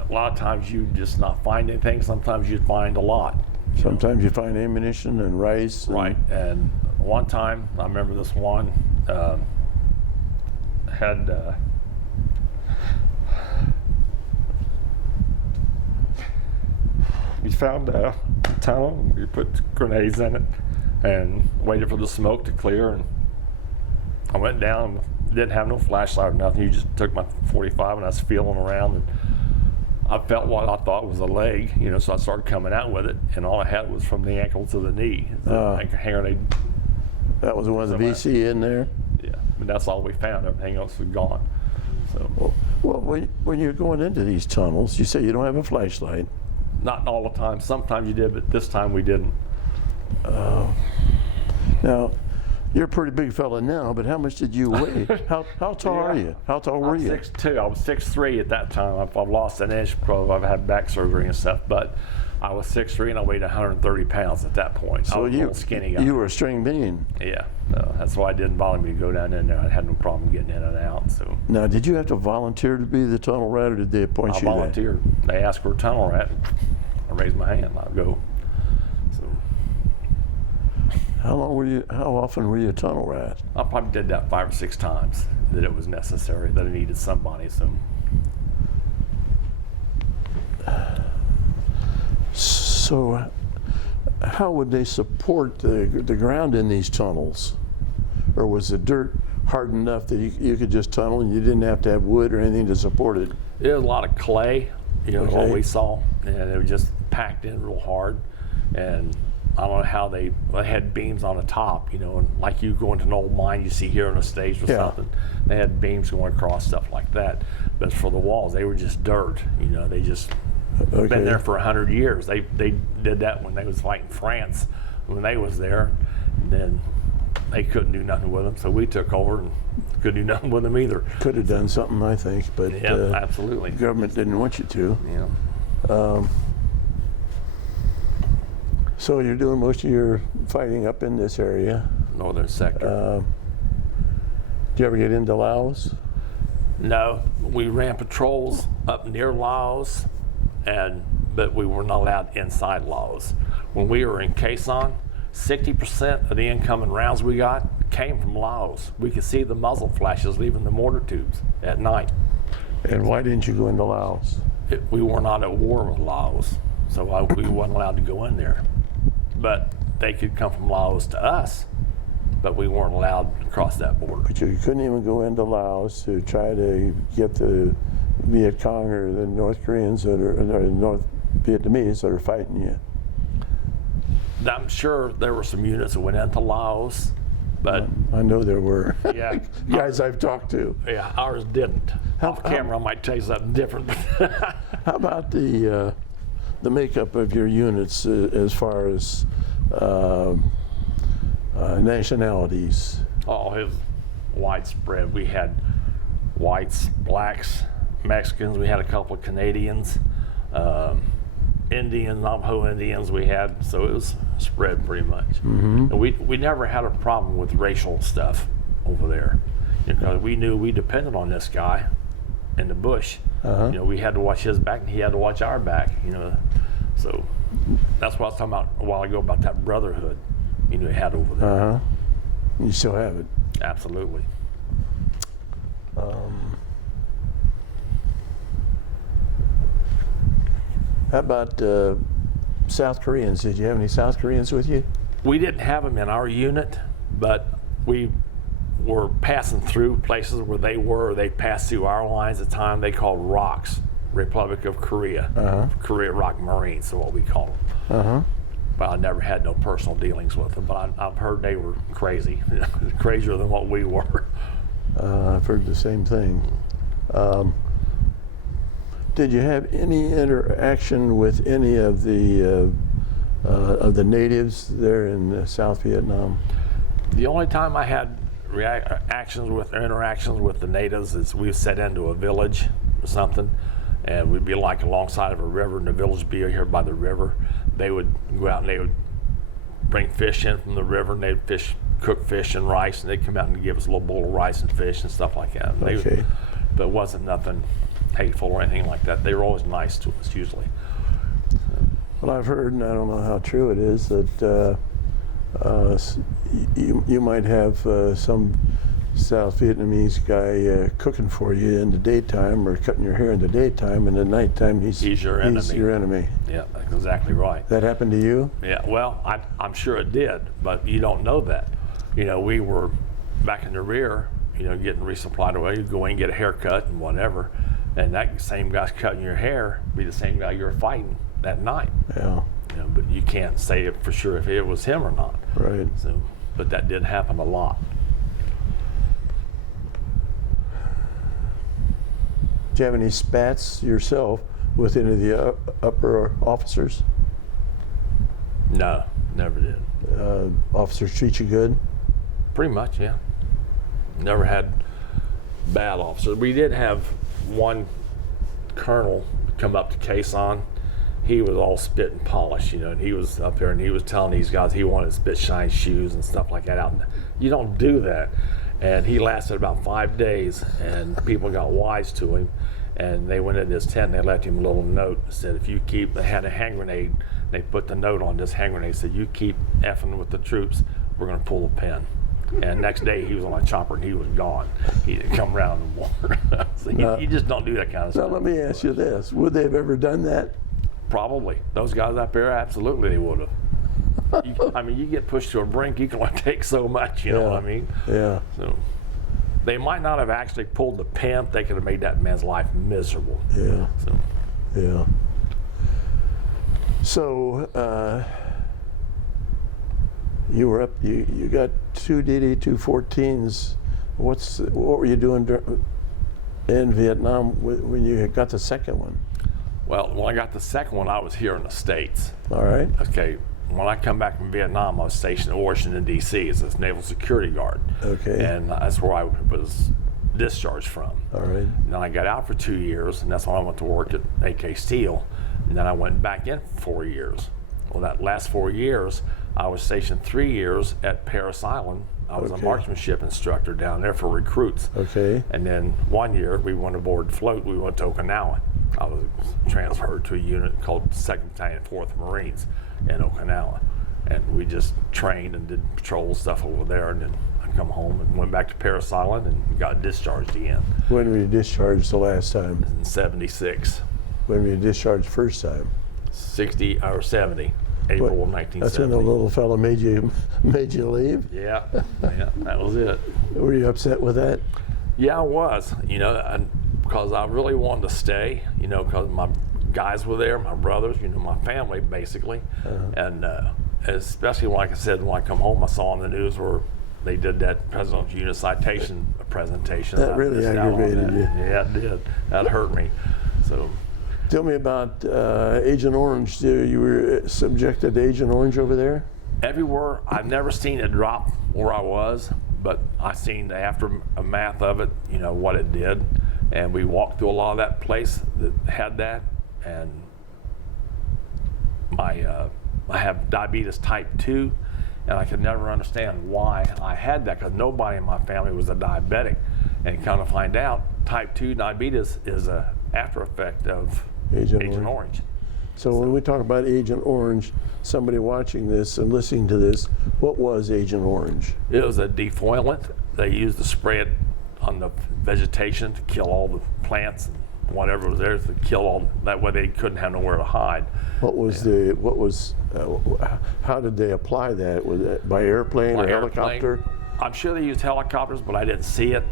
a lot of times you just not find anything. Sometimes you'd find a lot. Sometimes you find ammunition and rice. Right. And one time, I remember this one had we found a tunnel, and we put grenades in it and waited for the smoke to clear, and I went down, didn't have no flashlight or nothing. You just took my 45 and I was feeling around, and I felt what I thought was a leg, so I started coming out with it, and all I had was from the ankle to the knee. That was one of the VC in there? Yeah, but that's all we found. Everything else was gone. So. Well, when you're going into these tunnels, you say you don't have a flashlight. Not all the time. Sometimes you did, but this time we didn't. Now, you're a pretty big fella now, but how much did you weigh? How tall are you? How tall were you? 6'2". I was 6'3" at that time. I've lost an inch because I've had back surgery and stuff, but I was 6'3" and I weighed 130 pounds at that point. So I was a little skinny guy. You were a string bean. Yeah, that's why it didn't bother me to go down in there. I had no problem getting in and out. So. Now, did you have to volunteer to be the tunnel rat, or did they appoint you? I volunteered. They asked for a tunnel rat. I raised my hand. I'll go. So. How often were you a tunnel rat? I probably did that 5 or 6 times. That it was necessary. That I needed somebody. So, how would they support the ground in these tunnels? Or was the dirt hard enough that you could just tunnel and you didn't have to have wood or anything to support it? There was a lot of clay, what we saw, and it was just packed in real hard. And I don't know how they had beams on the top, and like you go into an old mine you see here on a stage or something. They had beams going across, stuff like that. But for the walls, they were just dirt, they just been there for 100 years. They did that when they was fighting France, when they was there, and then they couldn't do nothing with them, so we took over and couldn't do nothing with them either. Could have done something, I think, but absolutely. The government didn't want you to. Yeah. So you're doing most of your fighting up in this area. Northern sector. Do you ever get into Laos? No, we ran patrols up near Laos, but we were not allowed inside Laos. When we were in Quezon, 60% of the incoming rounds we got came from Laos. We could see the muzzle flashes leaving the mortar tubes at night. And why didn't you go into Laos? We were not at war with Laos, so we weren't allowed to go in there. But they could come from Laos to us, but we weren't allowed to cross that border. But you couldn't even go into Laos to try to get the Viet Cong or the North Koreans or North Vietnamese that are fighting you. I'm sure there were some units that went into Laos, but I know there were. Yeah, guys I've talked to. Yeah, ours didn't. Off camera, I might tell you something different. How about the the makeup of your units as far as nationalities? Oh, it was widespread. We had whites, blacks, Mexicans. We had a couple of Canadians, Indians, Navajo Indians. We had, so it was spread pretty much. Mm-hmm. And we never had a problem with racial stuff over there, because we knew we depended on this guy in the bush. Uh-huh. We had to watch his back, and he had to watch our back. So that's what I was talking about a while ago about that brotherhood. He had over there. Uh-huh. You still have it. Absolutely. How about South Koreans? Did you have any South Koreans with you? We didn't have them in our unit, but we were passing through places where they were. They passed through our lines at the time. They called ROKs, Republic of Korea. Uh-huh. Korea Rock Marines, is what we call them. Uh-huh. But I never had no personal dealings with them. But I've heard they were crazy, crazier than what we were. I've heard the same thing. Did you have any interaction with any of the natives there in South Vietnam? The only time I had interactions with the natives is we set into a village or something, and we'd be like alongside of a river, and the village would be here by the river. They would go out and they would bring fish in from the river, and they'd cook fish and rice, and they'd come out and give us a little bowl of rice and fish and stuff like that. Okay. But it wasn't nothing hateful or anything like that. They were always nice to us usually. Well, I've heard, and I don't know how true it is, that you might have some South Vietnamese guy cooking for you in the daytime or cutting your hair in the daytime, and at nighttime he's your enemy. Yeah, that's exactly right. That happened to you? Yeah, well, I'm sure it did, but you don't know that. We were back in the rear, getting resupplied away. You go in and get a haircut and whatever, and that same guy's cutting your hair be the same guy you're fighting that night. Yeah. But you can't say it for sure if it was him or not. Right. So, but that did happen a lot. Did you have any spats yourself with any of the upper officers? No, never did. Officers treat you good? Pretty much, yeah. Never had bad officers. We did have one colonel come up to Quezon. He was all spit and polish, and he was up there and he was telling these guys he wanted spit shine shoes and stuff like that out. You don't do that. And he lasted about 5 days, and people got wise to him, and they went in his tent and they left him a little note that said, they had a hand grenade, they put the note on this hand grenade, said, you keep effing with the troops, we're gonna pull a pin. And next day he was on a chopper and he was gone. He didn't come around anymore. So you just don't do that kind of stuff. Now let me ask you this, would they have ever done that? Probably. Those guys up there, absolutely they would have. You get pushed to a brink, you can only take so much, you know what I mean? Yeah. So they might not have actually pulled the pin, they could have made that man's life miserable. Yeah. So. Yeah. So you were up, you got 2 DD-214s. What were you doing in Vietnam when you got the second one? Well, when I got the second one, I was here in the States. All right. Okay, when I come back from Vietnam, I was stationed in Washington, D.C. as a Naval Security Guard. Okay. And that's where I was discharged from. All right. And then I got out for 2 years, and that's when I went to work at AK Steel. And then I went back in for 4 years. Well, that last 4 years, I was stationed 3 years at Parris Island. I was a marksmanship instructor down there for recruits. Okay. And then 1 year, we went aboard float, we went to Okinawa. I was transferred to a unit called 2nd Battalion, 4th Marines in Okinawa. And we just trained and did patrol stuff over there, and then I come home and went back to Parris Island and got discharged again. When were you discharged the last time? In 76. When were you discharged first time? 60 or 70, April of 1970. That's when the little fella made you leave? Yeah, that was it. Were you upset with that? Yeah, I was, because I really wanted to stay, because my guys were there, my brothers, my family basically. And especially like I said, when I come home, I saw on the news where they did that President's Unit Citation presentation. That really aggravated you. Yeah, it did. That hurt me. So, Tell me about Agent Orange. You were subjected to Agent Orange over there? Everywhere. I've never seen it drop where I was, but I seen the aftermath of it, you know, what it did. And we walked through a lot of that place that had that. And I have diabetes type 2, and I could never understand why I had that, because nobody in my family was a diabetic. And kind of find out, type 2 diabetes is a after effect of Agent Orange. So when we talk about Agent Orange, somebody watching this and listening to this, what was Agent Orange? It was a defoliant. They used to spray it on the vegetation to kill all the plants and whatever was there, to kill all. That way they couldn't have nowhere to hide. How did they apply that? Was it by airplane or helicopter? I'm sure they used helicopters, but I didn't see it.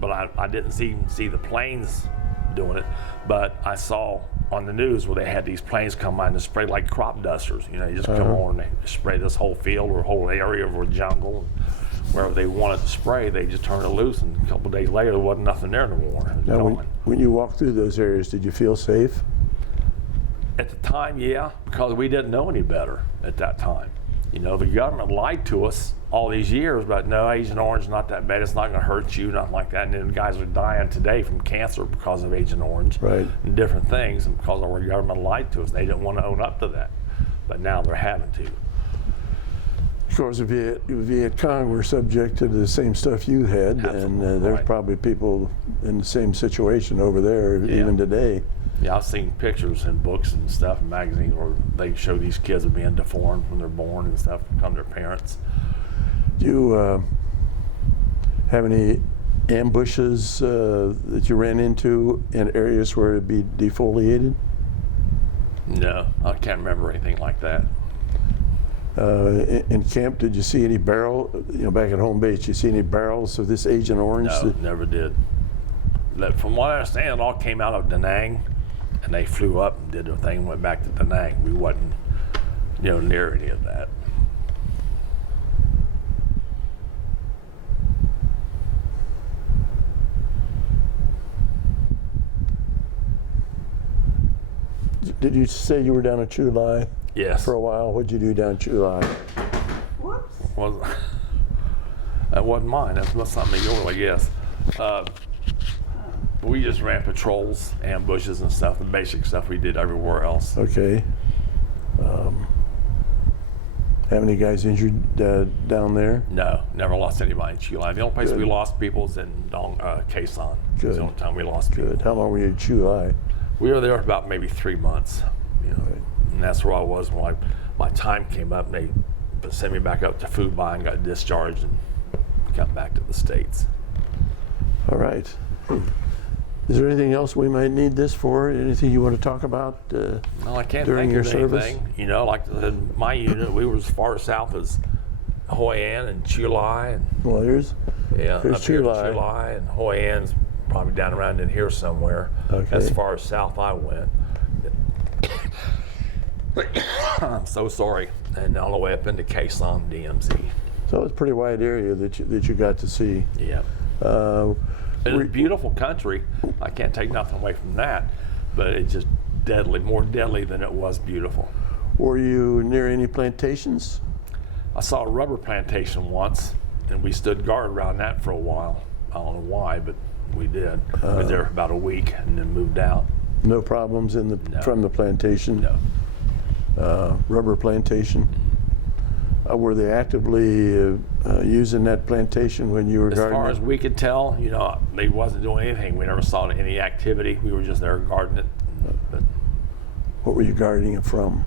But I didn't see the planes doing it. But I saw on the news where they had these planes come by and spray like crop dusters. You know, they just come on and they spray this whole field or whole area or jungle. Wherever they wanted to spray, they just turned it loose, and a couple of days later, there wasn't nothing there no more. Now, when you walked through those areas, did you feel safe? At the time, yeah, because we didn't know any better at that time. You know, the government lied to us all these years, but no, Agent Orange is not that bad. It's not going to hurt you, nothing like that. And then guys are dying today from cancer because of Agent Orange, right, and different things, and because our government lied to us. They didn't want to own up to that, but now they're having to. Of course, the Viet Cong were subject to the same stuff you had, Absolutely, and there's probably people in the same situation over there even today. Yeah, I've seen pictures in books and stuff, and magazines, where they show these kids as being deformed when they're born and stuff from their parents. Do you have any ambushes that you ran into in areas where it'd be defoliated? No, I can't remember anything like that. In camp, did you see any barrel? You know, back at home base, did you see any barrels of this Agent Orange? No, never did. From what I understand, it all came out of Da Nang, and they flew up and did their thing and went back to Da Nang. We wasn't, you know, near any of that. Did you say you were down at Chu Lai? Yes. For a while. What'd you do down at Chu Lai? Whoops. Well, that wasn't mine. That was something of yours, I guess. We just ran patrols, ambushes and stuff, the basic stuff we did everywhere else. Okay. Have any guys injured down there? No, never lost anybody in Chu Lai. The only place we lost people is in Khe Sanh. Good. It's the only time we lost people. Good. How long were you at Chu Lai? We were there about maybe 3 months. You know, Right. and that's where I was when my time came up. And they sent me back up to Phu Bai and got discharged and got back to the States. All right. Is there anything else we might need this for? Anything you want to talk about No, I can't during think your of service? anything. You know, like my unit, we were as far south as Hoi An and Chu Lai. And, Well, here's up Chu here to Lai. Chu Lai, and Hoi An's probably down around in here somewhere. Okay. As far as south I went. I'm so sorry. And all the way up into Khe Sanh, DMZ. So it's a pretty wide area that you got to see. Yeah. It's a beautiful country. I can't take nothing away from that, but it's just deadly, more deadly than it was beautiful. Were you near any plantations? I saw a rubber plantation once, and we stood guard around that for a while. I don't know why, but we did. We were there for about a week and then moved out. No problems from the plantation? No. Rubber plantation? Were they actively using that plantation when you were guarding? As far as we could tell, you know, they wasn't doing anything. We never saw any activity. We were just there guarding it. But What were you guarding it from?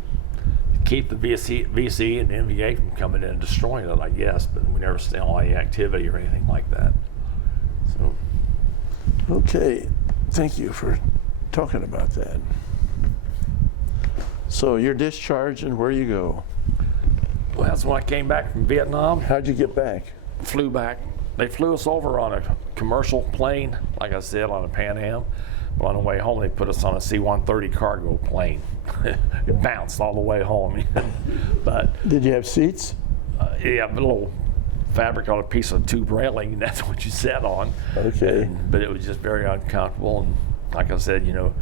keep the VC and the NVA from coming in and destroying it, I guess. But we never saw any activity or anything like that. So. Okay, thank you for talking about that. So you're discharged, and where you go? Well, that's when I came back from Vietnam. How'd you get back? Flew back. They flew us over on a commercial plane, like I said, on a Pan Am. But on the way home, they put us on a C-130 cargo plane. It bounced all the way home. But Did you have seats? yeah, a little fabric on a piece of tube railing, and that's what you sat on. Okay. But it was just very uncomfortable. And like I said, you know,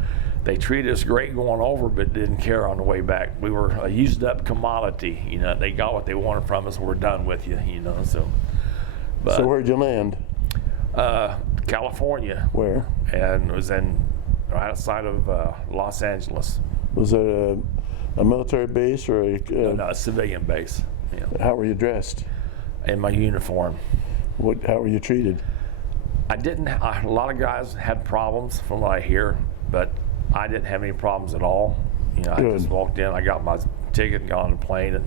they treated us great going over, but didn't care on the way back. We were a used up commodity, you know. They got what they wanted from us. We're done with you, you know. So, but, So where'd you land? California. Where? And it was right outside of Los Angeles. Was it a military base or No, a civilian base. Yeah. How were you dressed? In my uniform. How were you treated? I didn't. A lot of guys had problems, from what I hear, but I didn't have any problems at all. You know, I Good. just walked in, I got my ticket and got on the plane, and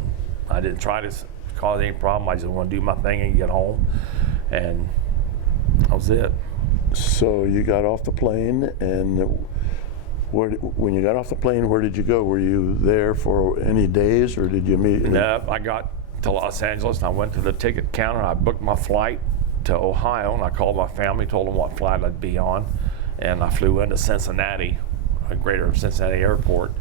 I didn't try to cause any problem. I just want to do my thing and get home, and that was it. So you got off the plane, and when you got off the plane, where did you go? Were you there for any days, or did you meet? No, I got to Los Angeles, and I went to the ticket counter, and I booked my flight to Ohio, and I called my family, told them what flight I'd be on, and I flew into Cincinnati, a greater Cincinnati airport,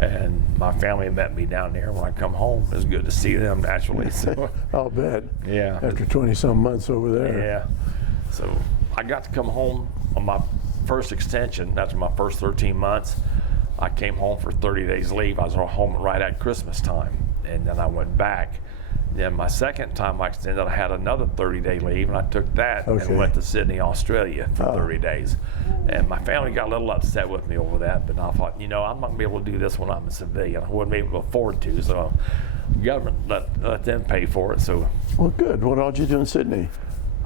and my family met me down there. When I come home, it was good to see them, naturally. So, I'll bet. yeah. After 20-some months over there. Yeah. So I got to come home on my first extension. After my first 13 months, I came home for 30 days leave. I was home right at Christmas time, and then I went back. Then my second time I extended, I had another 30-day leave, and I took that and went to Sydney, Australia for 30 days. And my family got a little upset with me over that, but I thought, you know, I'm not going to be able to do this when I'm a civilian. I wouldn't be able to afford to, so the government let them pay for it. So, Well, good. What all did you do in Sydney?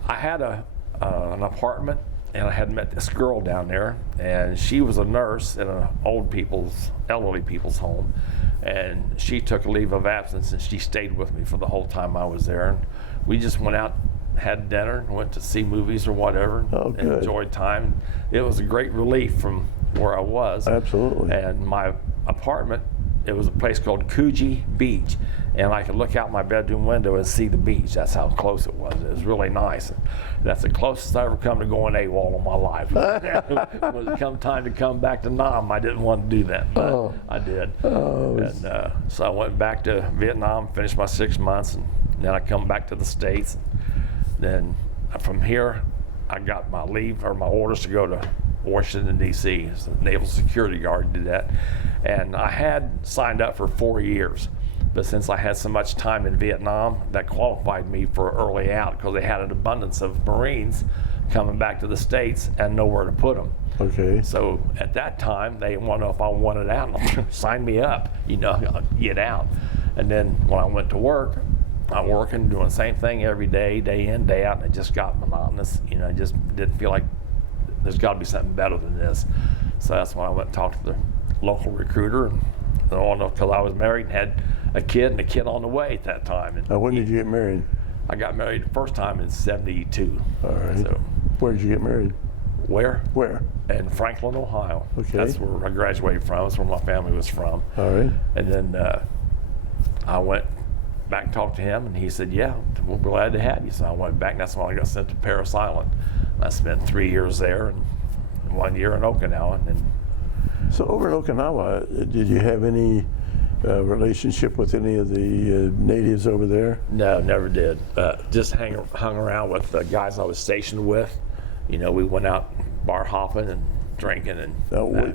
I had an apartment, and I had met this girl down there, and she was a nurse in an elderly people's home, and she took a leave of absence, and she stayed with me for the whole time I was there. And we just went out, had dinner, and went to see movies or whatever, Oh, and good. enjoyed time. It was a great relief from where I was. Absolutely. And my apartment, it was a place called Coogee Beach, and I could look out my bedroom window and see the beach. That's how close it was. It was really nice. That's the closest I ever come to going AWOL in my life. When it come time to come back to Nam, I didn't want to do that, but I did. And so I went back to Vietnam, finished my 6 months, and then I come back to the States. Then from here, I got my leave or my orders to go to Washington, D.C. So the Naval Security Guard did that. And I had signed up for 4 years. But since I had so much time in Vietnam, that qualified me for early out because they had an abundance of Marines coming back to the States and nowhere to put them. Okay. So at that time, they wanted to know if I wanted out. Sign me up, you know, get out. And then when I went to work, I'm working, doing the same thing every day, day in, day out, and it just got monotonous. You know, I just didn't feel like there's got to be something better than this. So that's when I went and talked to the local recruiter, and I don't know, because I was married and had a kid on the way at that time. And Now, when did you get married? I got married the first time in '72. All right. So Where did you get married? where? Where? In Franklin, Ohio. Okay. That's where I graduated from. That's where my family was from. All right. And then I went back and talked to him, and he said, yeah, we're glad to have you. So I went back, and that's when I got sent to Parris Island. I spent 3 years there and 1 year in Okinawa. And So over in Okinawa, did you have any relationship with any of the natives over there? no, never did. Just hung around with the guys I was stationed with. You know, we went out bar hopping and drinking and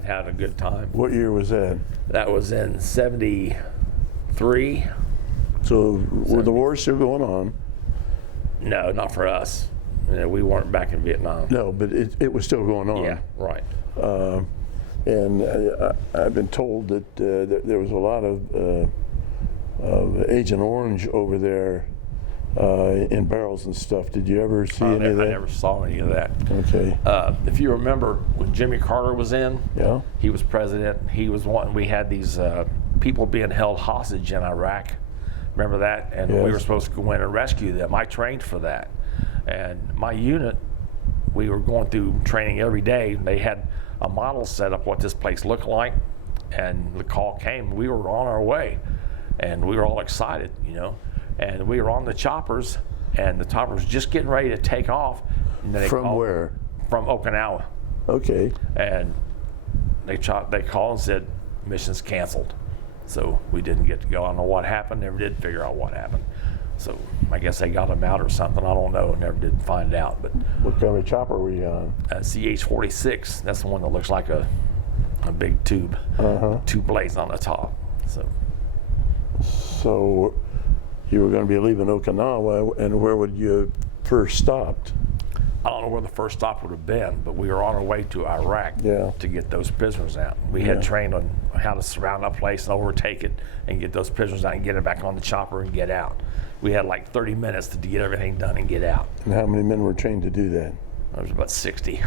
had a good time. What year was that? That was in '73. So were the wars still going on? No, not for us. You know, we weren't back in Vietnam. No, but it was still going on. Yeah, right. And I've been told that there was a lot of Agent Orange over there in barrels and stuff. Did you ever see any of that? I never saw any of that. Okay. If you remember when Jimmy Carter was in, Yeah. he was president. He was one. We had these people being held hostage in Iraq. Remember that? And we Yes. were supposed to go in and rescue them. I trained for that. And my unit, we were going through training every day. They had a model set up what this place looked like, and the call came. We were on our way, and we were all excited, you know. And we were on the choppers, and the choppers just getting ready to take off. And then they From called, where? From Okinawa. Okay. And they called and said mission's canceled. So we didn't get to go. I don't know what happened. Never did figure out what happened. So I guess they got them out or something. I don't know. Never did find out. But What kind of chopper were you on? CH-46. That's the one that looks like a a big tube, 2 blades on the top. So you were going to be leaving Okinawa, and where would you first stopped? I don't know where the first stop would have been, but we were on our way to Iraq Yeah. to get those prisoners out. We had trained on how to surround a place and overtake it and get those prisoners out and get it back on the chopper and get out. We had like 30 minutes to get everything done and get out. And how many men were trained to do that? There was about 60.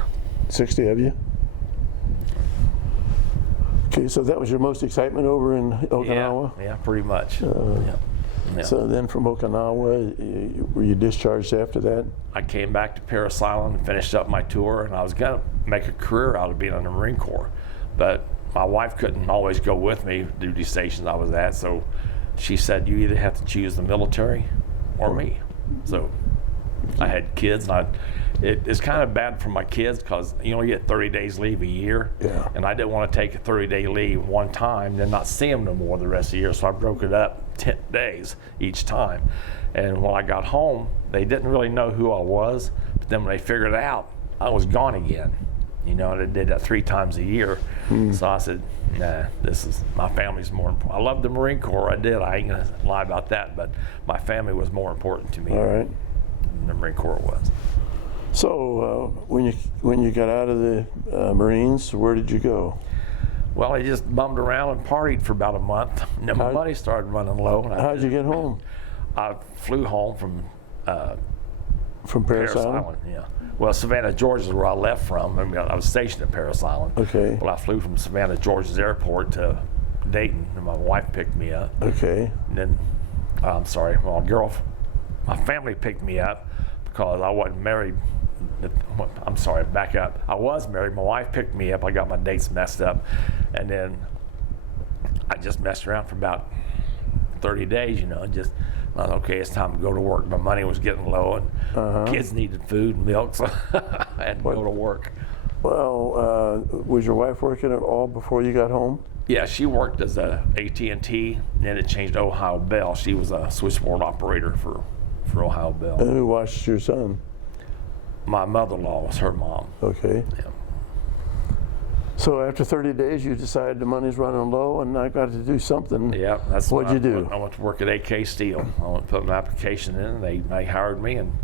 60 of you? Okay, so that was your most excitement over in Okinawa? Yeah, pretty much. Yeah. So then from Okinawa, were you discharged after that? I came back to Parris Island and finished up my tour, and I was going to make a career out of being in the Marine Corps. But my wife couldn't always go with me to duty stations I was at, so she said, you either have to choose the military or me. So I had kids, and it's kind of bad for my kids because you only get 30 days leave a year. Yeah. And I didn't want to take a 30-day leave one time, then not see them no more the rest of the year. So I broke it up 10 days each time. And when I got home, they didn't really know who I was. But then when they figured it out, I was gone again. You know, and I did that 3 times a year. So I said, nah, my family's more important. I loved the Marine Corps, I did. I ain't gonna lie about that, but my family was more important to me. All right. Than the Marine Corps was. So when you got out of the Marines, where did you go? Well, I just bummed around and partied for about a month. And then my money started running low. And How'd you get home? I flew home From Parris Island? Yeah. Well, Savannah, Georgia is where I left from. I mean, I was stationed at Parris Island. Okay. Well, I flew from Savannah, Georgia's airport to Dayton, and my wife picked me up. Okay. And then, my family picked me up because I wasn't married. I'm sorry, back up. I was married. My wife picked me up. I got my dates messed up. And then I just messed around for about 30 days, you know, and just, okay, it's time to go to work. My money was getting low, and kids needed food and milk, so I had to go to work. Well, was your wife working at all before you got home? Yeah, she worked as a AT&T, and then it changed to Ohio Bell. She was a switchboard operator for Ohio Bell. And who watched your son? My mother-in-law was her mom. Okay. Yeah. So after 30 days, you decided the money's running low and I got to do something. Yeah, that's What'd you do? I went to work at AK Steel. I went to put an application in, and they hired me, and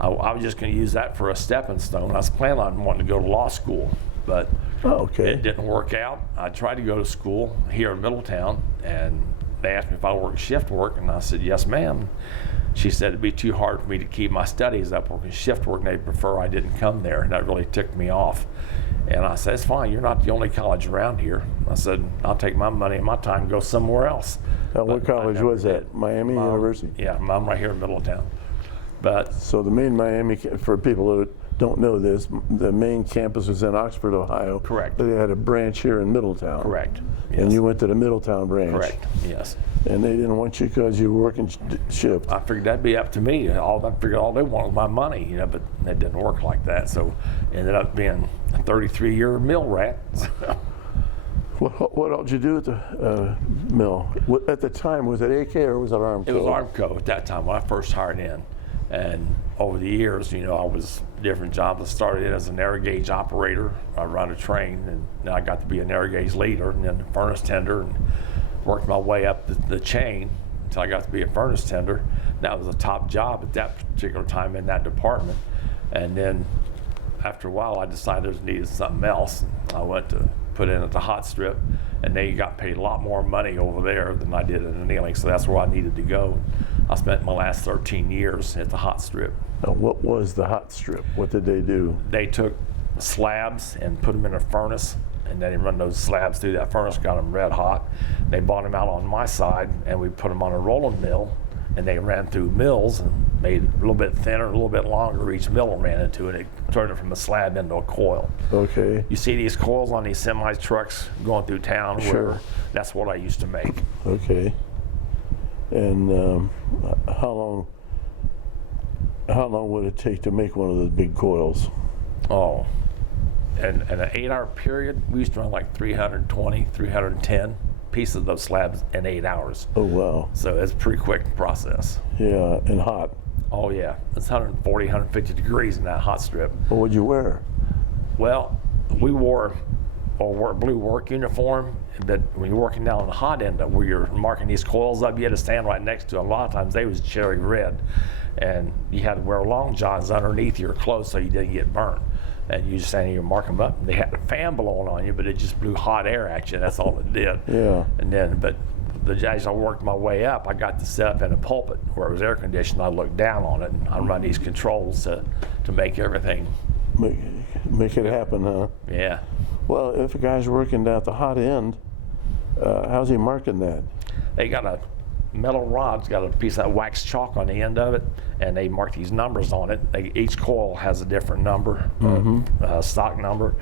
I was just going to use that for a stepping stone. I was planning on wanting to go to law school, but it didn't work out. I tried to go to school here in Middletown, and they asked me if I worked shift work, and I said, yes, ma'am. She said it'd be too hard for me to keep my studies up working shift work, and they'd prefer I didn't come there, and that really ticked me off. And I said, it's fine, you're not the only college around here. I said, I'll take my money and my time and go somewhere else. Now, what college was that? Miami University? Yeah, I'm right here in Middletown. But so the main Miami, for people that don't know this, the main campus was in Oxford, Ohio. Correct. But they had a branch here in Middletown. Correct. Yes. And you went to the Middletown branch. Correct. Yes. And they didn't want you because you were working shift. I figured that'd be up to me. I figured all they wanted was my money, you know, but it didn't work like that. So ended up being a 33-year mill rat. What else did you do at the mill? At the time, was it AK or was it Armco? It was Armco at that time when I first hired in. And over the years, you know, I was different jobs. I started in as an air gauge operator. I run a train, and then I got to be an air gauge leader, and then a furnace tender, and worked my way up the chain until I got to be a furnace tender. That was a top job at that particular time in that department. And then after a while, I decided I needed something else. I went to put in at the hot strip, and they got paid a lot more money over there than I did in annealing, so that's where I needed to go. I spent my last 13 years at the hot strip. Now, what was the hot strip? What did they do? They took slabs and put them in a furnace, and then they run those slabs through that furnace, got them red hot. They bought them out on my side, and we put them on a rolling mill, and they ran through mills and made it a little bit thinner, a little bit longer. Each mill ran into it. It turned it from a slab into a coil. Okay. You see these coils on these semi trucks going through town? Sure. That's what I used to make. Okay. And how long would it take to make one of those big coils? Oh, and an 8-hour period, we used to run like 320, 310 pieces of those slabs in 8 hours. Oh, wow. So it's a pretty quick process. Yeah, and hot. Oh yeah, it's 140, 150 degrees in that hot strip. What would you wear? Well, we wore or blue work uniform, but when you're working down on the hot end where you're marking these coils up, you had to stand right next to them. A lot of times they was cherry red, and you had to wear long johns underneath your clothes so you didn't get burnt. And you just stand here, mark them up, and they had a fan blowing on you, but it just blew hot air at you. That's all it did. Yeah. And then, but as I worked my way up, I got to sit up in a pulpit where it was air conditioned. I looked down on it, and I run these controls to make everything. Make it happen, huh? Yeah. Well, if a guy's working down at the hot end, how's he marking that? They got a metal rod's got a piece of that wax chalk on the end of it, and they mark these numbers on it. Each coil has a different number, stock number,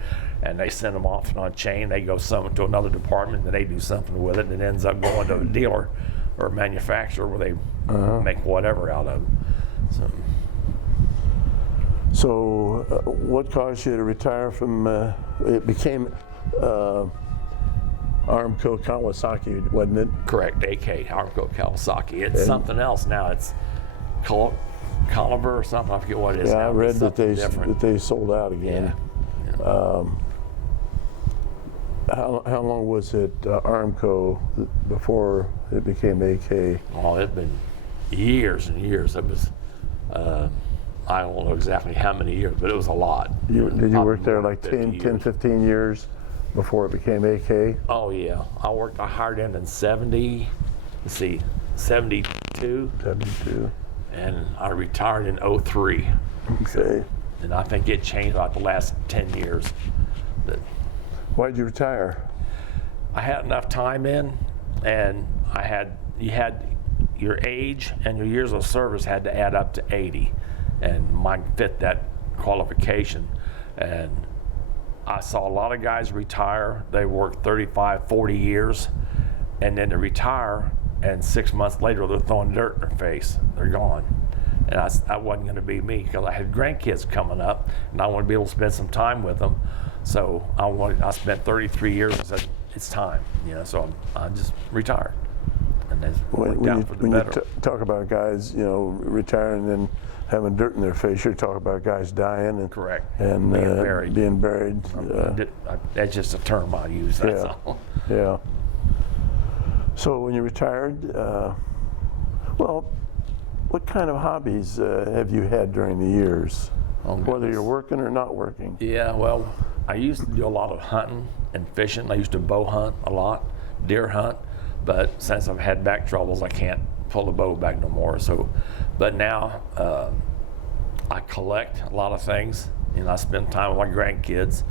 and they send them off on a chain. They go some to another department, and they do something with it, and it ends up going to a dealer or a manufacturer where they make whatever out of it. So what caused you to retire from, it became Armco Kawasaki, wasn't it? Correct, AK, Armco Kawasaki. It's something else now. It's Calif or something. I forget what it is. Yeah, now. I read that they sold out again. Yeah. How long was it Armco before it became AK? Oh, it's been years and years. It was, I don't know exactly how many years, but it was a lot. Did you work there like 10, 15 years before it became AK? Oh, yeah. I hired in 70, let's see, 72. 72. And I retired in 03. Okay. And I think it changed like the last 10 years. Why'd you retire? I had enough time in, and you had your age and your years of service had to add up to 80, and mine fit that qualification. And I saw a lot of guys retire. They work 35, 40 years, and then they retire, and 6 months later they're throwing dirt in their face. They're gone. And that wasn't going to be me, because I had grandkids coming up, and I want to be able to spend some time with them. So I spent 33 years and said, it's time, so I just retired. And then when you talk about guys, retiring and having dirt in their face, you're talking about guys dying and correct, and being buried. That's just a term I use. That's all. Yeah. So when you retired, well, what kind of hobbies have you had during the years, whether you're working or not working? Yeah, well, I used to do a lot of hunting and fishing. I used to bow hunt a lot, deer hunt, but since I've had back troubles, I can't pull the bow back no more. So, but now I collect a lot of things, and I spend time with my grandkids.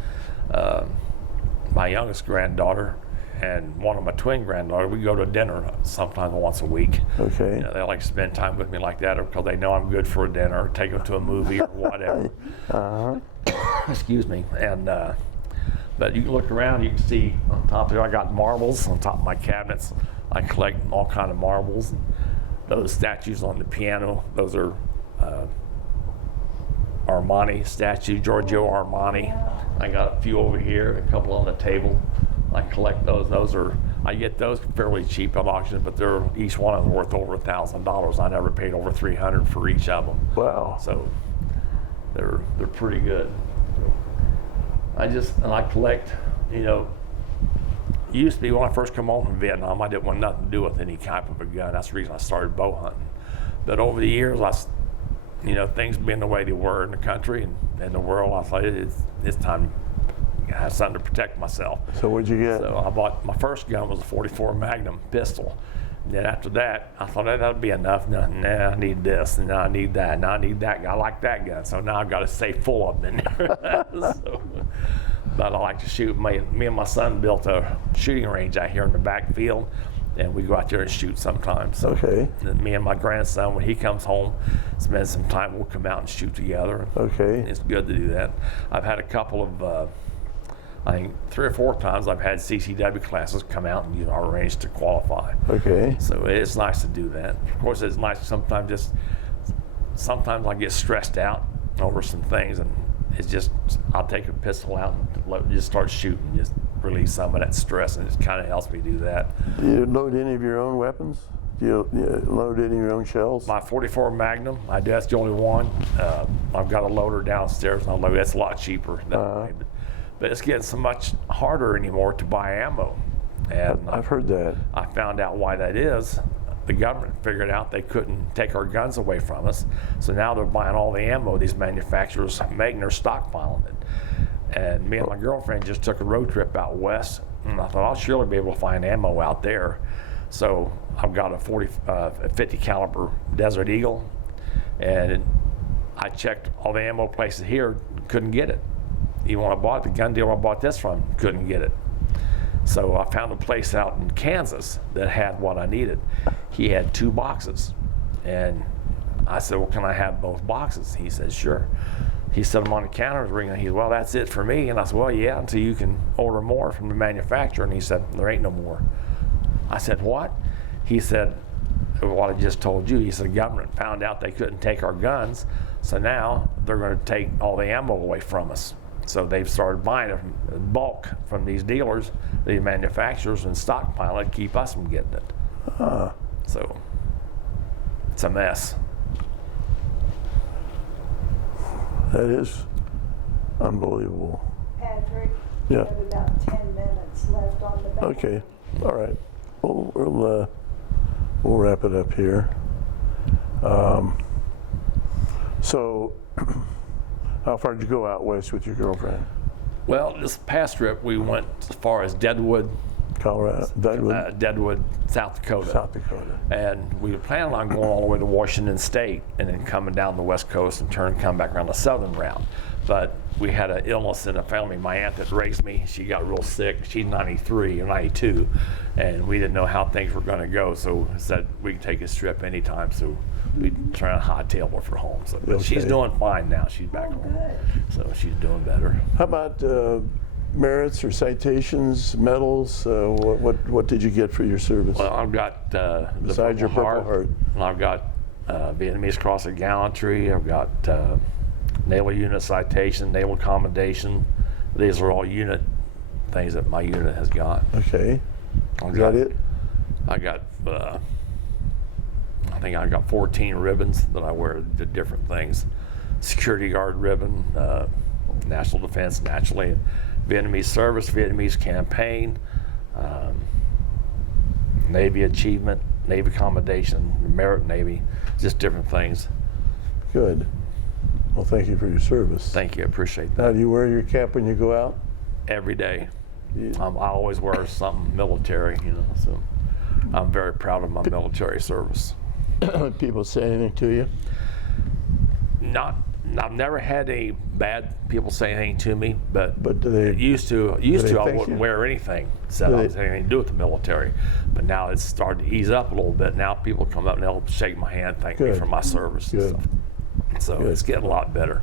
My youngest granddaughter and one of my twin granddaughters, we go to dinner sometimes once a week. Okay. They like to spend time with me like that because they know I'm good for a dinner, or take them to a movie or whatever. Excuse me. And but you can look around, you can see on top there, I got marbles on top of my cabinets. I collect all kind of marbles. And those statues on the piano, those are Armani statue, Giorgio Armani. I got a few over here, a couple on the table. I collect those. I get those fairly cheap at auction, but each one of them worth over $1,000. I never paid over $300 for each of them. Wow. So they're pretty good. I collect, used to be when I first come home from Vietnam, I didn't want nothing to do with any type of a gun. That's the reason I started bow hunting. But over the years, things being the way they were in the country and in the world, I thought it's time to have something to protect myself. So what'd you get? So I bought, my first gun was a .44 Magnum pistol. And then after that, I thought that'd be enough. Nah, I need this, and I need that, and I need that. I like that gun, so now I've got a safe full of them in there. But I like to shoot. Me and my son built a shooting range out here in the backfield, and we go out there and shoot sometimes. So okay. Me and my grandson, when he comes home, spend some time, we'll come out and shoot together. Okay. It's good to do that. I've had a couple of, I think 3 or 4 times I've had CCW classes come out and use our range to qualify. Okay. So it's nice to do that. Of course, it's nice sometimes I get stressed out over some things, and it's just, I'll take a pistol out and just start shooting, just release some of that stress, and it kind of helps me do that. Do you load any of your own weapons? Do you load any of your own shells? My .44 Magnum, that's the only one. I've got a loader downstairs, and I load. That's a lot cheaper that way. but it's getting so much harder anymore to buy ammo. And I've heard that. I found out why that is. The government figured out they couldn't take our guns away from us, so now they're buying all the ammo these manufacturers make, and they're stockpiling it. And me and my girlfriend just took a road trip out west, and I thought I'll surely be able to find ammo out there. So I've got a 50 caliber Desert Eagle, and I checked all the ammo places here, couldn't get it. Even when I bought the gun dealer I bought this from, couldn't get it. So I found a place out in Kansas that had what I needed. He had 2 boxes, and I said, well, can I have both boxes? He said, sure. He set them on the counter, was ringing. He said, well, that's it for me. And I said, well, yeah, until you can order more from the manufacturer. And he said, there ain't no more. I said, what? He said, what I just told you. He said, the government found out they couldn't take our guns, so now they're going to take all the ammo away from us. So they've started buying it in bulk from these dealers, these manufacturers, and stockpiling it to keep us from getting it. So it's a mess. That is unbelievable. Patrick, Yeah. we have about 10 minutes left on the battle. Okay, all right. We'll wrap it up here. So, how far did you go out west with your girlfriend? Well, this past trip we went as far as Deadwood, Colorado, Deadwood, South Dakota. South Dakota. And we were planning on going all the way to Washington State and then coming down the West Coast and come back around the southern route. But we had an illness in the family. My aunt that raised me, she got real sick. She's 93 or 92, and we didn't know how things were going to go. So we said we can take this trip anytime. So we try to hightail her for home. So, but she's doing fine now. She's back home. Good. So she's doing better. How about merits or citations, medals? What did you get for your service? Well, I've got the Besides your Purple Heart. And I've got Vietnamese Cross of Gallantry. I've got Naval Unit Citation, Naval Commendation. These are all unit things that my unit has got. Okay. I've Is that it? I think I got 14 ribbons that I wear to different things. Security Guard ribbon, National Defense, naturally, Vietnamese Service, Vietnamese Campaign, Navy Achievement, Navy Accommodation, Merit Navy, just different things. Good. Well, thank you for your service. Thank you, I appreciate Now, that. do you wear your cap when you go out? Every day. You- I always wear something military, so I'm very proud of my military service. People say anything to you? I've never had any bad people say anything to me, but do they? used to they I thank wouldn't you? wear anything said I was anything to do with the military. But now it's started to ease up a little bit. Now people come up and they'll shake my hand, thank me Good. for my service Good. and stuff. So Good. it's getting a lot better.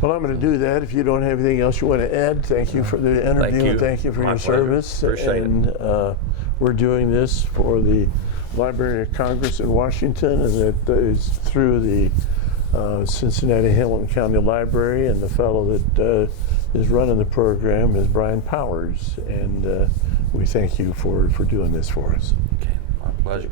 Well, I'm going to do that. If you don't have anything else you want to add, thank you for the interview you. and thank you for My your pleasure. service. Appreciate it. And we're doing this for the Library of Congress in Washington, and it is through the Cincinnati Hamilton County Library, and the fellow that is running the program is Brian Powers, and we thank you for doing this for us. Okay, my pleasure.